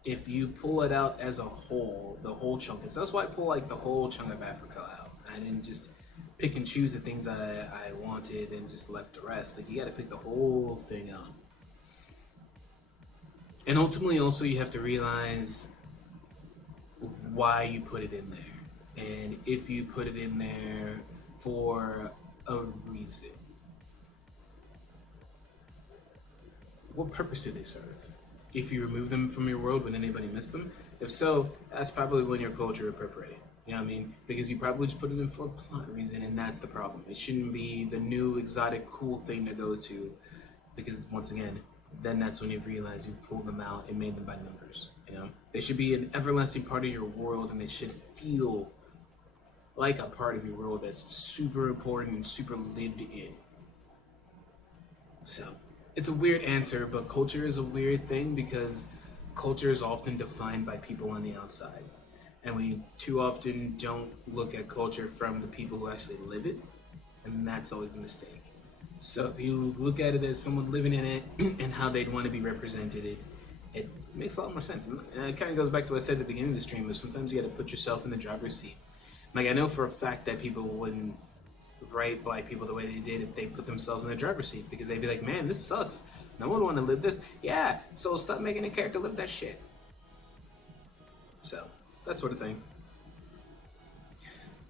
If you pull it out as a whole, the whole chunk, so that's why I pull like the whole chunk of Africa out. I didn't just pick and choose the things I wanted and just left the rest. Like, you got to pick the whole thing out. And ultimately, also, you have to realize why you put it in there. And if you put it in there for a reason, what purpose do they serve? If you remove them from your world, would anybody miss them? If so, that's probably when your culture appropriated. You know what I mean? Because you probably just put it in for a plot reason, and that's the problem. It shouldn't be the new, exotic, cool thing to go to, because once again, then that's when you've realized you've pulled them out and made them by numbers. You know, they should be an everlasting part of your world, and they should feel like a part of your world that's super important and super lived in. So, it's a weird answer, but culture is a weird thing because culture is often defined by people on the outside. And we too often don't look at culture from the people who actually live it, and that's always the mistake. So if you look at it as someone living in it and how they'd want to be represented, it makes a lot more sense. And it kind of goes back to what I said at the beginning of the stream, but sometimes you got to put yourself in the driver's seat. Like, I know for a fact that people wouldn't write black people the way they did if they put themselves in the driver's seat, because they'd be like, man, this sucks. No one want to live this. Yeah, so stop making a character live that shit. So, that sort of thing.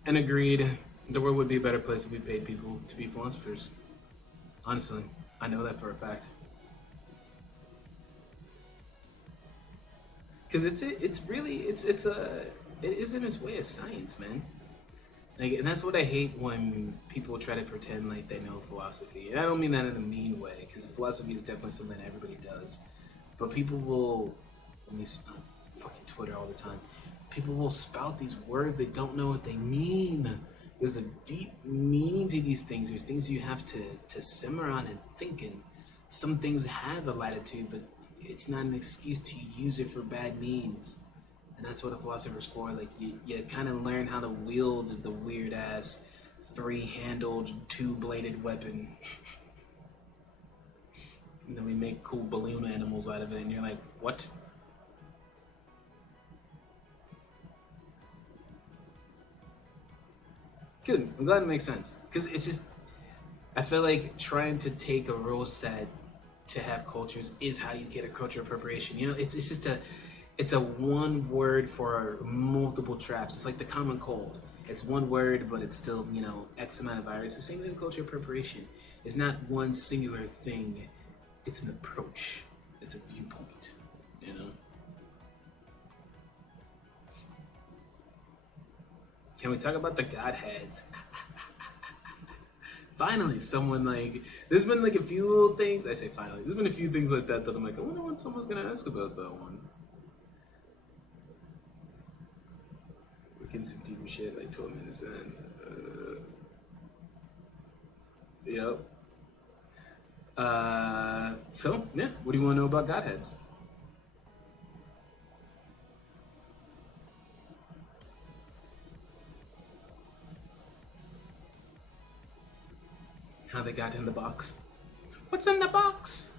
And agreed, the world would be a better place if we paid people to be philosophers. Honestly, I know that for a fact. Because it is in its way a science, man. Like, and that's what I hate when people try to pretend like they know philosophy. And I don't mean that in a mean way, because philosophy is definitely something that everybody does. But people will, on fucking Twitter all the time, people will spout these words, they don't know what they mean. There's a deep meaning to these things. There's things you have to simmer on and think, and some things have a latitude, but it's not an excuse to use it for bad means. And that's what a philosopher's for. Like, you kind of learn how to wield the weird-ass, three-handled, two-bladed weapon. And then we make cool balloon animals out of it, and you're like, what? Good. I'm glad it makes sense. Because it's just, I feel like trying to take a rule set to have cultures is how you get a culture appropriation. You know, it's just it's a one word for multiple traps. It's like the common cold. It's one word, but it's still, you know, X amount of virus. The same thing with culture appropriation. It's not one singular thing. It's an approach. It's a viewpoint, you know? Can we talk about the Godheads? Finally, someone like, there's been like a few things, I say finally, there's been a few things like that I'm like, I wonder what someone's gonna ask about that one. We're getting some deeper shit like 12 minutes in. Yep. So, yeah, what do you want to know about Godheads? How they got in the box. What's in the box?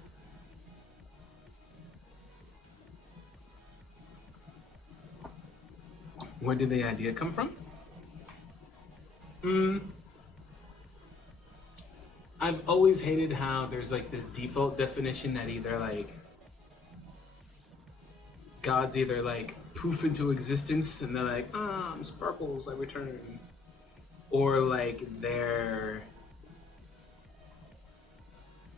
Where did the idea come from? I've always hated how there's like this default definition that either like gods either like poof into existence and they're like, sparkles, I return. Or like they're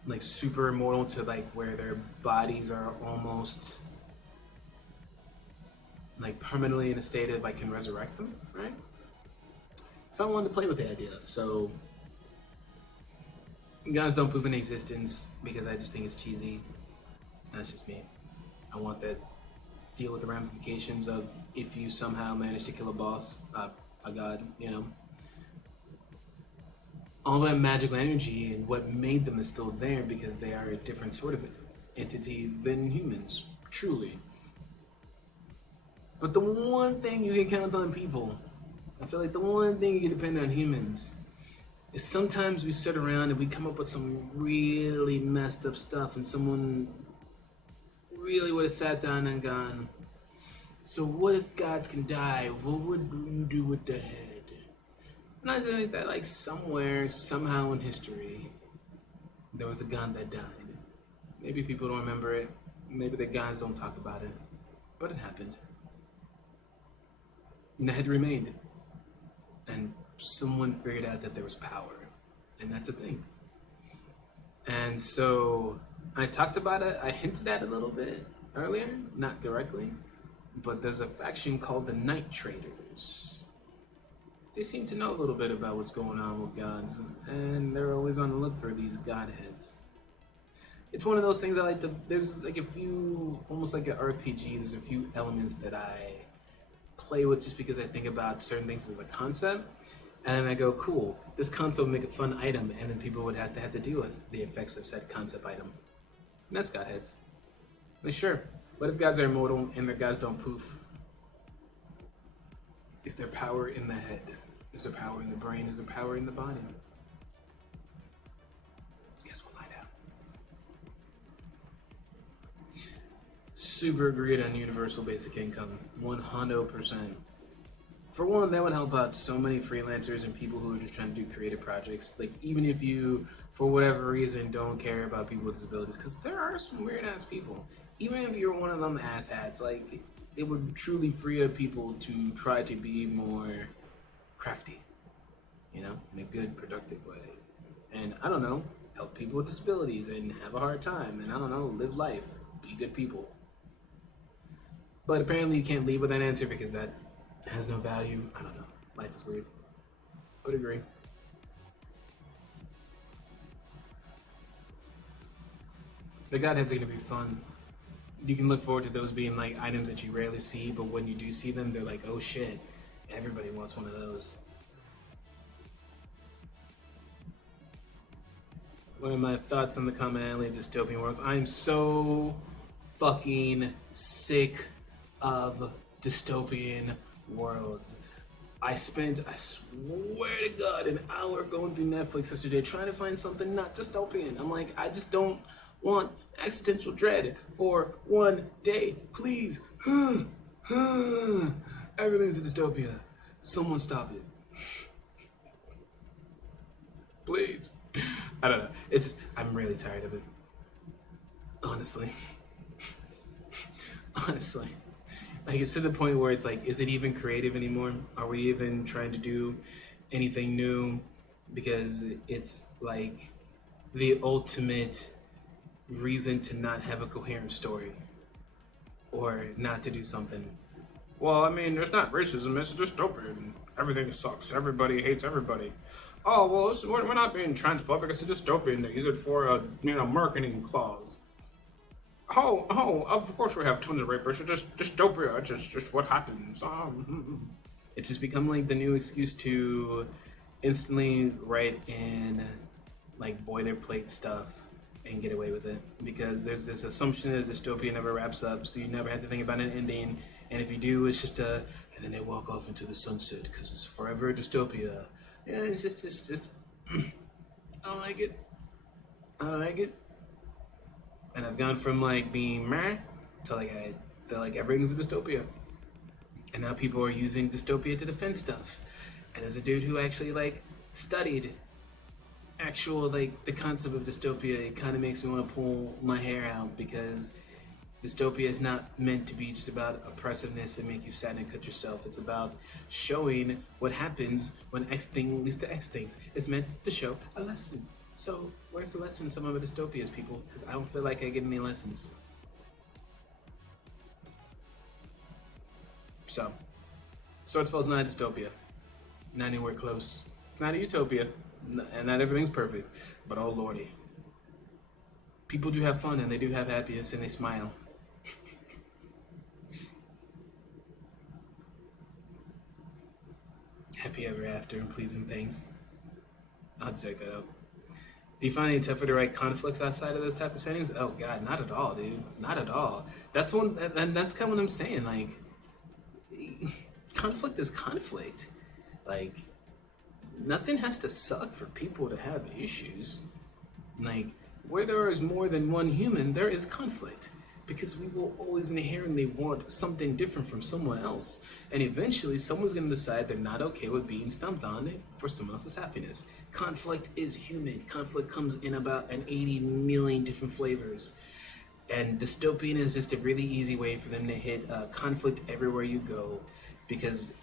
like super immortal to like where their bodies are almost like permanently in a state of like can resurrect them, right? So I wanted to play with the idea. So gods don't prove in existence because I just think it's cheesy. That's just me. I want that deal with the ramifications of if you somehow manage to kill a boss, a god, you know. All that magical energy and what made them is still there because they are a different sort of entity than humans, truly. But the one thing you can count on people, I feel like the one thing you can depend on humans, is sometimes we sit around and we come up with some really messed up stuff and someone really would have sat down and gone, so what if gods can die? What would you do with the head? And I think that like somewhere, somehow in history, there was a god that died. Maybe people don't remember it. Maybe the guys don't talk about it. But it happened. And the head remained. And someone figured out that there was power. And that's a thing. And so I talked about it. I hinted at it a little bit earlier. Not directly. But there's a faction called the Night Traders. They seem to know a little bit about what's going on with gods. And they're always on the look for these godheads. It's one of those things I like to... There's like a few... Almost like an RPG. There's a few elements that I play with just because I think about certain things as a concept. And I go, cool, this concept would make a fun item, and then people would have to deal with the effects of said concept item. And that's godheads. Like, sure, what if gods are immortal and their gods don't poof? Is there power in the head? Is there power in the brain? Is there power in the body? Guess we'll find out. Super agreed on universal basic income. 100%. For one, that would help out so many freelancers and people who are just trying to do creative projects. Like, even if you, for whatever reason, don't care about people with disabilities, because there are some weird-ass people. Even if you're one of them asshats, like, it would truly free up people to try to be more crafty, you know, in a good, productive way. And, I don't know, help people with disabilities and have a hard time, and, I don't know, live life, be good people. But apparently you can't leave with that answer because that has no value. I don't know. Life is weird. But agree. The godheads are going to be fun. You can look forward to those being like items that you rarely see, but when you do see them, they're like, oh shit, everybody wants one of those. One of my thoughts on the commonality of dystopian worlds, I'm so fucking sick of dystopian worlds. I spent, I swear to God, an hour going through Netflix yesterday trying to find something not dystopian. I'm like, I just don't want existential dread for one day. Please. Everything's a dystopia. Someone stop it. Please. I don't know. It's just, I'm really tired of it. Honestly. Honestly. Like, it's to the point where it's like, is it even creative anymore? Are we even trying to do anything new? Because it's like the ultimate reason to not have a coherent story or not to do something. Well, I mean, it's not racism, it's dystopian. Everything sucks. Everybody hates everybody. Oh, well, we're not being transphobic. It's a dystopian. They use it for a marketing clause. Oh, of course we have tons of rapists. It's just dystopia. It's just what happens. It's just become like the new excuse to instantly write in like boilerplate stuff and get away with it. Because there's this assumption that a dystopia never wraps up, so you never have to think about an ending. And if you do, it's just and then they walk off into the sunset because it's forever a dystopia. Yeah, it's just I don't like it. I don't like it. And I've gone from like being meh to like I feel like everything's a dystopia. And now people are using dystopia to defend stuff. And as a dude who actually like studied actual like the concept of dystopia, it kind of makes me want to pull my hair out because dystopia is not meant to be just about oppressiveness and make you sad and cut yourself. It's about showing what happens when X thing leads to X things. It's meant to show a lesson. So, where's the lesson in some of the dystopias, people? Because I don't feel like I get any lessons. So, Swordsfall is not a dystopia. Not anywhere close. Not a utopia. And not everything's perfect. But oh lordy. People do have fun and they do have happiness and they smile. Happy ever after and pleasing things. I'll check that out. Do you find it tougher to write conflicts outside of those type of settings? Oh God, not at all, dude. Not at all. That's one, and that's kind of what I'm saying. Like, conflict is conflict. Like, nothing has to suck for people to have issues. Like, where there is more than one human, there is conflict. because we will always inherently want something different from someone else. And eventually, someone's going to decide they're not okay with being stumped on for someone else's happiness. Conflict is human. Conflict comes in about an 80 million different flavors. And dystopian is just a really easy way for them to hit conflict everywhere you go, because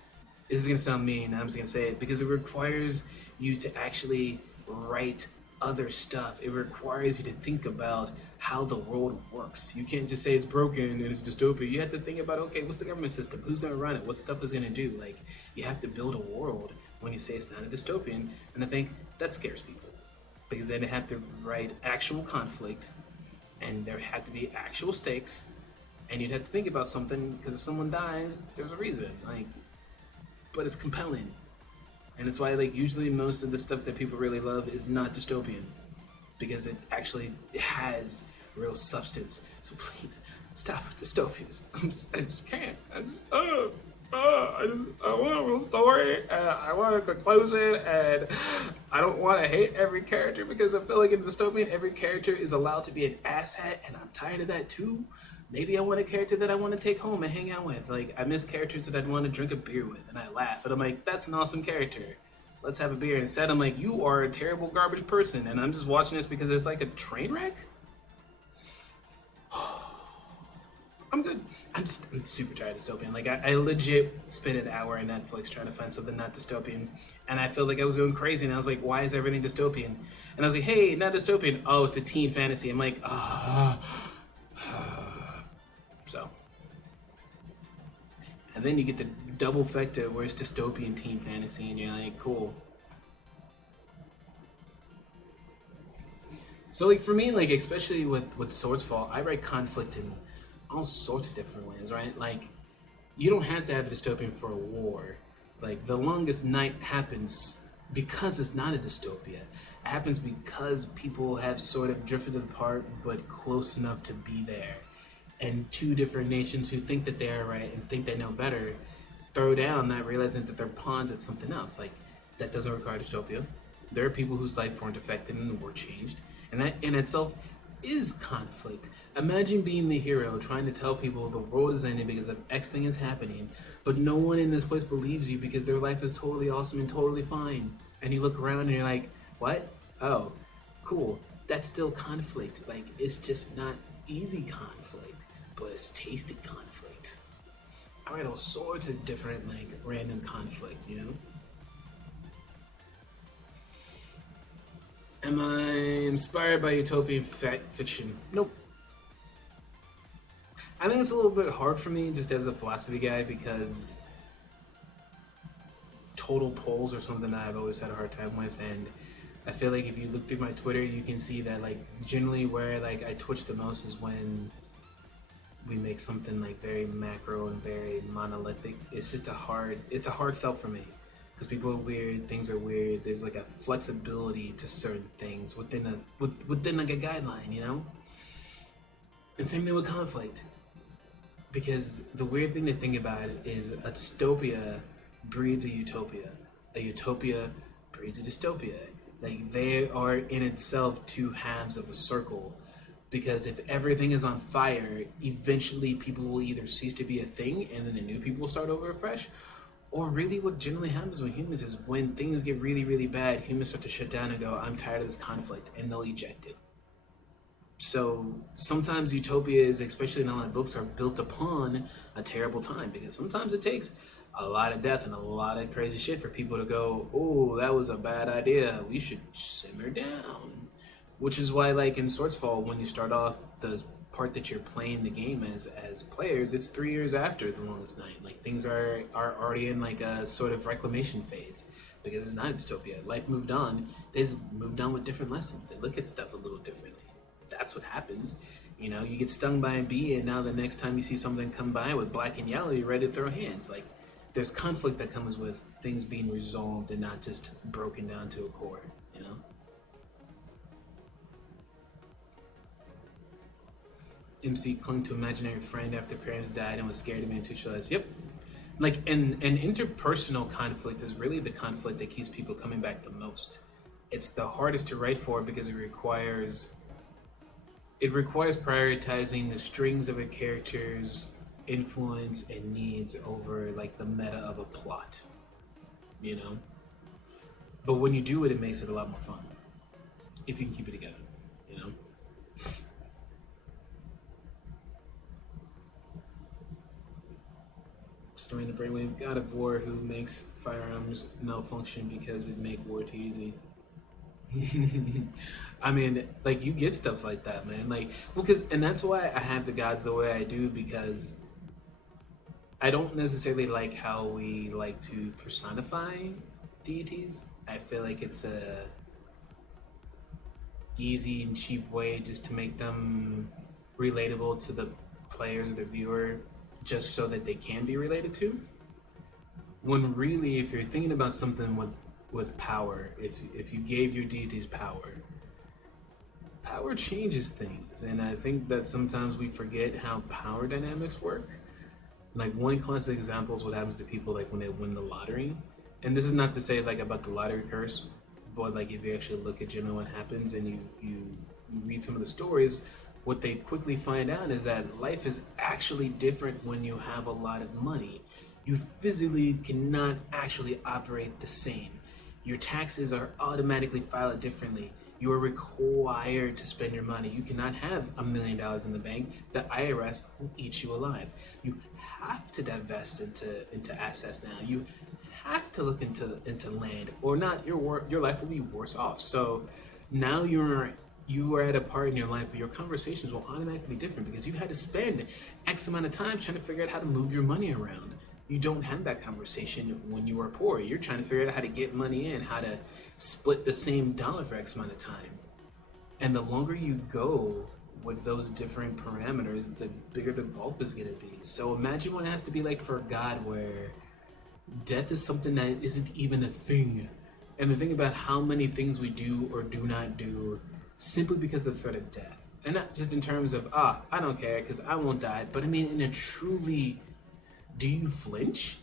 this is going to sound mean, I'm just going to say it, because it requires you to actually write other stuff. It requires you to think about how the world works. You can't just say it's broken and it's dystopia. You have to think about, okay, what's the government system? Who's going to run it? What stuff is going to do? Like, you have to build a world when you say it's not a dystopian. And I think that scares people, because then they have to write actual conflict, and there have to be actual stakes, and you'd have to think about something, because if someone dies, there's a reason. Like, but it's compelling. And it's why, like, usually most of the stuff that people really love is not dystopian, because it actually has real substance. So please, stop with dystopias. I just can't. I want a real story, and I want a conclusion, and I don't want to hate every character, because I feel like in dystopian, every character is allowed to be an asshat, and I'm tired of that too. Maybe I want a character that I want to take home and hang out with. Like, I miss characters that I'd want to drink a beer with, and I laugh, and I'm like, that's an awesome character. Let's have a beer. Instead, I'm like, you are a terrible garbage person, and I'm just watching this because it's like a train wreck? I'm good. I'm super tired of dystopian. Like, I legit spent an hour on Netflix trying to find something not dystopian, and I felt like I was going crazy, and I was like, why is everything dystopian? And I was like, hey, not dystopian. Oh, it's a teen fantasy. I'm like, So. And then you get the double effect where it's dystopian teen fantasy, and you're like, cool. So, like, for me, like, especially with Swordsfall, I write conflict in all sorts of different ways, right? Like, you don't have to have a dystopian for a war. Like, The Longest Night happens because it's not a dystopia. It happens because people have sort of drifted apart, but close enough to be there. And two different nations who think that they are right and think they know better throw down, not realizing that they're pawns at something else. Like, that doesn't require dystopia. There are people whose life weren't affected and the war changed. And that in itself is conflict. Imagine being the hero trying to tell people the world is ending because of X thing is happening, but no one in this place believes you because their life is totally awesome and totally fine. And you look around and you're like, what? Oh, cool. That's still conflict. Like, it's just not easy conflict, but it's tasty conflict. I write all sorts of different, like, random conflict, you know? Am I inspired by utopian fiction? Nope. I think it's a little bit hard for me just as a philosophy guy, because total polls are something that I've always had a hard time with, and I feel like if you look through my Twitter, you can see that, like, generally where, like, I twitch the most is when we make something, like, very macro and very monolithic. It's just a hard sell for me, because people are weird, things are weird. There's, like, a flexibility to certain things within like a guideline, you know? And same thing with conflict, because the weird thing to think about is a dystopia breeds a utopia breeds a dystopia. Like, they are in itself two halves of a circle, because if everything is on fire, eventually people will either cease to be a thing and then the new people will start over afresh, or really what generally happens with humans is when things get really, really bad, humans start to shut down and go, I'm tired of this conflict, and they'll eject it. So sometimes utopias, especially in online books, are built upon a terrible time, because sometimes it takes a lot of death and a lot of crazy shit for people to go, oh, that was a bad idea, we should simmer down. Which is why, like, in Swordsfall, when you start off, the part that you're playing the game as players, it's 3 years after The Longest Night. Like, things are already in, like, a sort of reclamation phase, because it's not a dystopia. Life moved on. They just moved on with different lessons. They look at stuff a little differently. That's what happens. You know, you get stung by a bee, and now the next time you see something come by with black and yellow, you're ready to throw hands. Like, there's conflict that comes with things being resolved and not just broken down to a core, you know? MC clung to imaginary friend after parents died and was scared to be institutionalized. Yep. Like, an interpersonal conflict is really the conflict that keeps people coming back the most. It's the hardest to write for because it requires it requires prioritizing the strings of a character's influence and needs over like the meta of a plot, you know. But when you do it, it makes it a lot more fun if you can keep it together, you know. Story in the brainwave, God of War, who makes firearms malfunction because it make war too easy. I mean, like you get stuff like that, man. Like, well, because and that's why I have the gods the way I do because I don't necessarily like how we like to personify deities. I feel like it's a easy and cheap way just to make them relatable to the players or the viewer, just so that they can be related to. When really, if you're thinking about something with power, if you gave your deities power, power changes things, and I think that sometimes we forget how power dynamics work. Like one classic example is what happens to people like when they win the lottery. And this is not to say like about the lottery curse, but like if you actually look at generally what happens and you read some of the stories, what they quickly find out is that life is actually different when you have a lot of money. You physically cannot actually operate the same. Your taxes are automatically filed differently. You are required to spend your money. You cannot have $1 million in the bank. The IRS will eat you alive. You have to divest into assets now. You have to look into land, or not. Your life will be worse off. So now you are at a part in your life where your conversations will automatically be different because you had to spend X amount of time trying to figure out how to move your money around. You don't have that conversation when you are poor. You're trying to figure out how to get money in, how to split the same dollar for X amount of time. And the longer you go with those different parameters, the bigger the gulf is going to be. So imagine what it has to be like for a god where death is something that isn't even a thing. And the thing about how many things we do or do not do simply because of the threat of death. And not just in terms of, I don't care because I won't die, but I mean in a truly, do you flinch?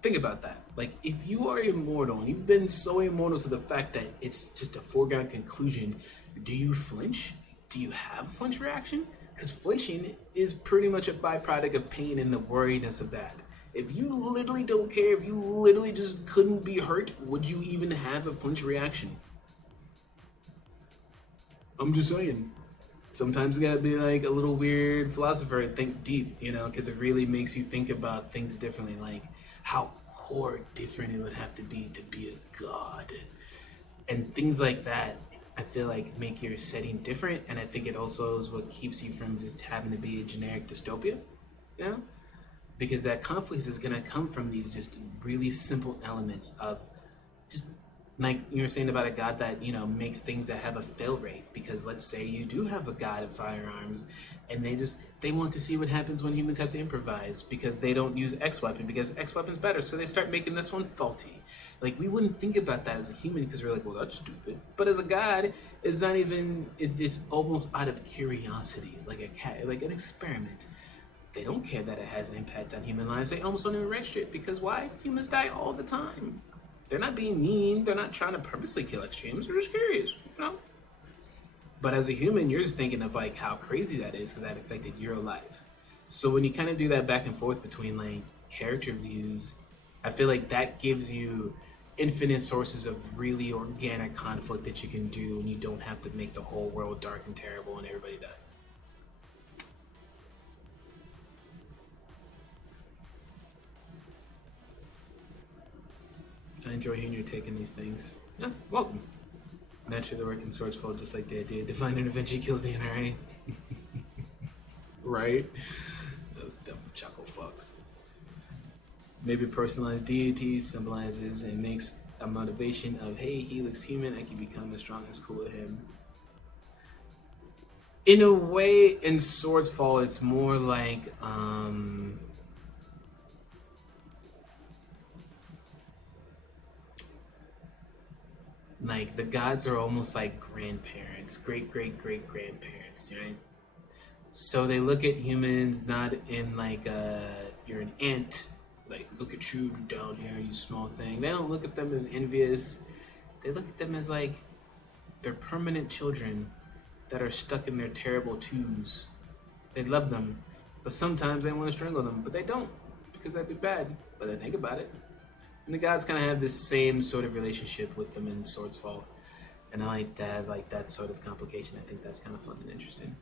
Think about that. Like, if you are immortal and you've been so immortal to the fact that it's just a foregone conclusion, do you flinch? Do you have a flinch reaction? Because flinching is pretty much a byproduct of pain and the worriness of that. If you literally don't care, if you literally just couldn't be hurt, would you even have a flinch reaction? I'm just saying. Sometimes you gotta be like a little weird philosopher and think deep, you know, because it really makes you think about things differently, like how different it would have to be a god. And things like that, I feel like make your setting different, and I think it also is what keeps you from just having to be a generic dystopia, you know? Because that conflict is gonna come from these just really simple elements of just like you were saying about a god that makes things that have a fail rate, because let's say you do have a god of firearms and they want to see what happens when humans have to improvise because they don't use X weapon because X weapon's better, so they start making this one faulty. Like, we wouldn't think about that as a human because we're like, well, that's stupid. But as a god, it's not even, it's almost out of curiosity, like a cat, like an experiment. They don't care that it has an impact on human lives. They almost don't even register it because why? Humans die all the time. They're not being mean. They're not trying to purposely kill extremes. They're just curious. But as a human, you're just thinking of like how crazy that is because that affected your life. So when you kind of do that back and forth between like character views, I feel like that gives you infinite sources of really organic conflict that you can do, and you don't have to make the whole world dark and terrible and everybody die. I enjoy hearing your take on these things. Yeah, welcome. Naturally, the work in Swordsfall, just like the idea divine intervention kills the NRA. Right? Those dumb chuckle fucks. Maybe personalized deities symbolizes and makes a motivation of, hey, he looks human, I can become as strong as cool with him. In a way, in Swordsfall, it's more like the gods are almost like grandparents, great grandparents, right? So they look at humans not in like you're an ant, like look at you down here, you small thing. They don't look at them as envious. They look at them as like they're permanent children that are stuck in their terrible twos. They love them, but sometimes they want to strangle them, but they don't, because that'd be bad. But they think about it. And the gods kind of have this same sort of relationship with them in Swordsfall. And I like to have like that sort of complication. I think that's kind of fun and interesting.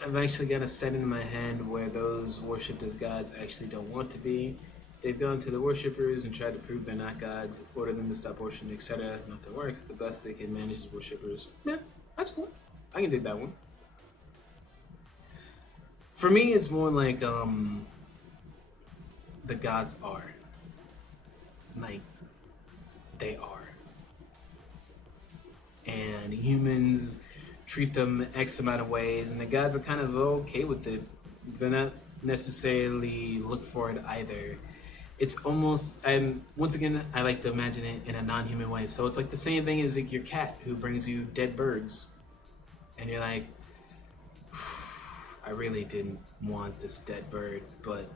I've actually got a set in my hand where those worshipped as gods actually don't want to be. They've gone to the worshippers and tried to prove they're not gods, order them to stop worshiping, etc. Nothing works. The best they can manage is worshippers. Yeah, that's cool. I can dig that one. For me, it's more like the gods are. Like, they are. And humans treat them X amount of ways, and the gods are kind of okay with it. They're not necessarily look for it either. It's almost, and once again, I like to imagine it in a non-human way. So it's like the same thing as like your cat who brings you dead birds, and you're like, I really didn't want this dead bird, but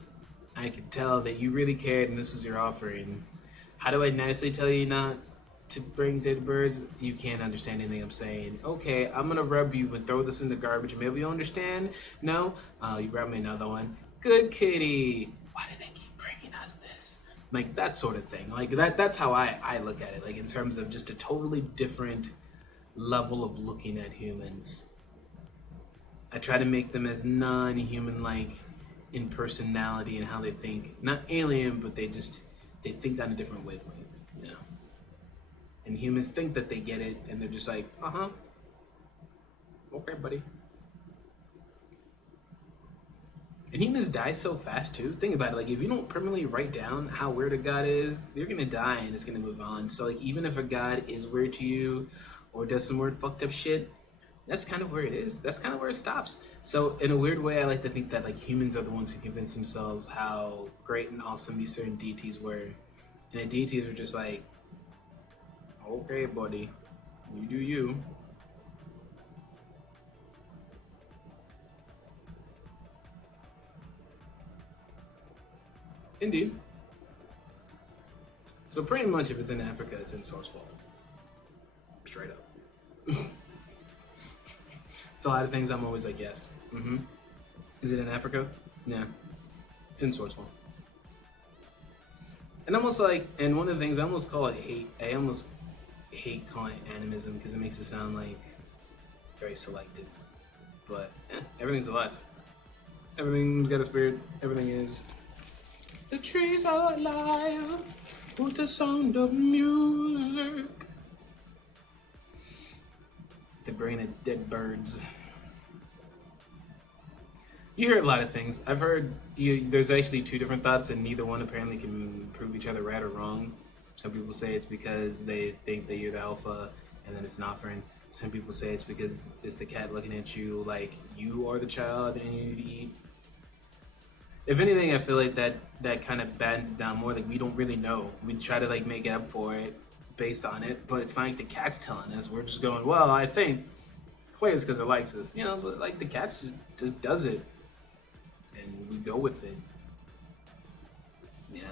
I could tell that you really cared, and this was your offering. How do I nicely tell you not to bring dead birds? You can't understand anything I'm saying. Okay, I'm gonna rub you and throw this in the garbage. Maybe you'll understand. No, you brought me another one. Good kitty. Why do they keep bringing us this? Like that sort of thing. Like that's how I look at it. Like in terms of just a totally different level of looking at humans. I try to make them as non-human like in personality and how they think. Not alien, but they think on a different wavelength, you know. And humans think that they get it, and they're just like, okay, buddy. And humans die so fast too. Think about it. Like if you don't permanently write down how weird a god is, you're gonna die and it's gonna move on. So like even if a god is weird to you, or does some weird fucked up shit, that's kind of where it is. That's kind of where it stops. So in a weird way, I like to think that like humans are the ones who convince themselves how great and awesome these certain deities were. And the deities are just like, okay, buddy, you do you. Indeed. So pretty much if it's in Africa, it's in Swordsfall. Straight up. It's a lot of things I'm always like, yes. Mm-hmm. Is it in Africa? Yeah. It's in Swordsfall. And almost like, and one of the things I almost call it hate. I almost hate calling it animism because it makes it sound like very selective. But everything's alive. Everything's got a spirit. Everything is. The trees are alive with the sound of music. The brain of dead birds. You hear a lot of things. I've heard there's actually two different thoughts, and neither one apparently can prove each other right or wrong. Some people say it's because they think that you're the alpha, and then it's an offering. Some people say it's because it's the cat looking at you like you are the child and you need to eat. If anything, I feel like that kind of battens it down more. Like we don't really know. We try to like make up for it based on it, but it's not like the cat's telling us. We're just going, well, I think clearly it's because it likes us, you know. But like the cat just does it, and we go with it. Yeah.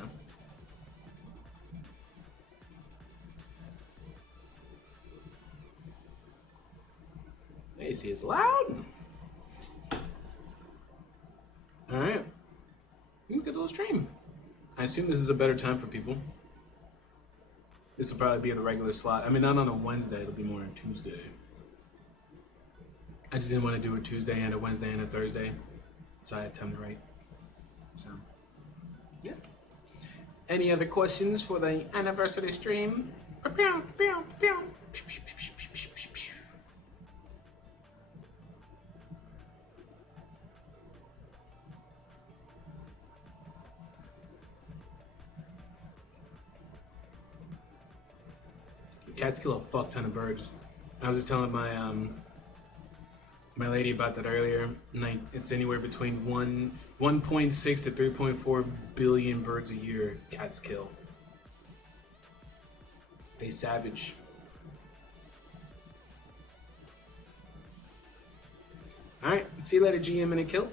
Hey, see, it's loud. All right. Let's get a little stream. I assume this is a better time for people. This will probably be at a regular slot. I mean, not on a Wednesday. It'll be more on Tuesday. I just didn't want to do a Tuesday and a Wednesday and a Thursday, so I had time to write. So, yeah. Any other questions for the anniversary stream? Cats kill a fuck ton of birds. I was just telling my my lady about that earlier. Like it's anywhere between 1.6 to 3.4 billion birds a year cats kill. They savage. All right, see you later, GM and a kill.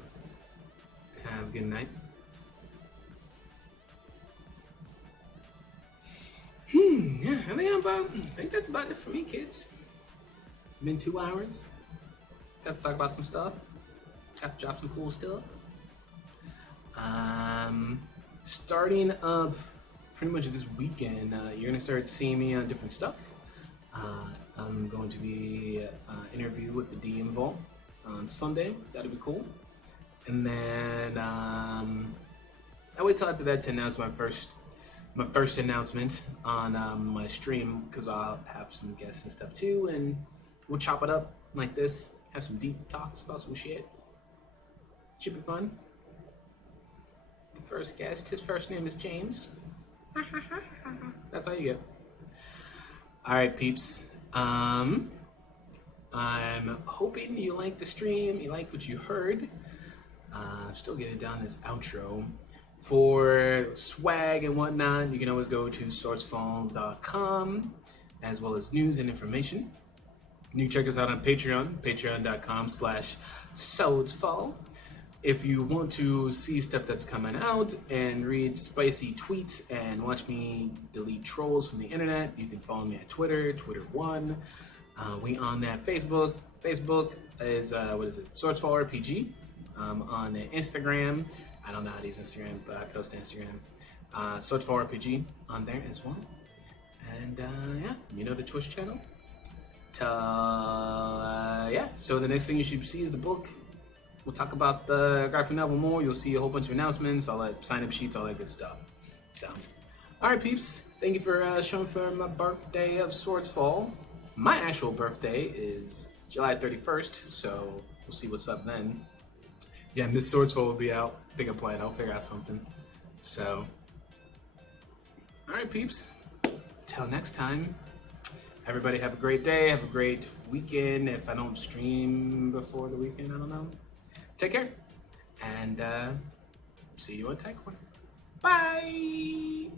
Have a good night. Yeah, I think I'm think that's about it for me, kids. Been 2 hours. Got to talk about some stuff. Got to drop some cool stuff. Starting up pretty much this weekend, you're gonna start seeing me on different stuff. I'm going to be interview with the DM Vault on Sunday. That'll be cool. And then I wait till after that to announce my first announcement on my stream, because I'll have some guests and stuff too, and we'll chop it up like this. Have some deep talks about some shit. Should be fun. The first guest, his first name is James. That's how you get. All right, peeps. I'm hoping you liked the stream. You liked what you heard. I'm still getting down this outro. For swag and whatnot, you can always go to swordsfall.com, as well as news and information. You can check us out on Patreon, patreon.com/Swordsfall. If you want to see stuff that's coming out and read spicy tweets and watch me delete trolls from the internet, you can follow me at Twitter, Twitter1. We on that Facebook. Facebook is, Swordsfall RPG. On Instagram, I don't know how to use Instagram, but I post to Instagram. Swordsfall RPG on there as well. And yeah, you know the Twitch channel. Yeah, so the next thing you should see is the book. We'll talk about the graphic novel more. You'll see a whole bunch of announcements, all that sign-up sheets, all that good stuff. So, all right, peeps. Thank you for showing for my birthday of Swordsfall. My actual birthday is July 31st, so we'll see what's up then. Yeah, Miss Swordsfall will be out. I think I'm playing. I'll figure out something. So, all right, peeps. Till next time. Everybody have a great day. Have a great weekend. If I don't stream before the weekend, I don't know. Take care, and see you on Taekwondo. Bye!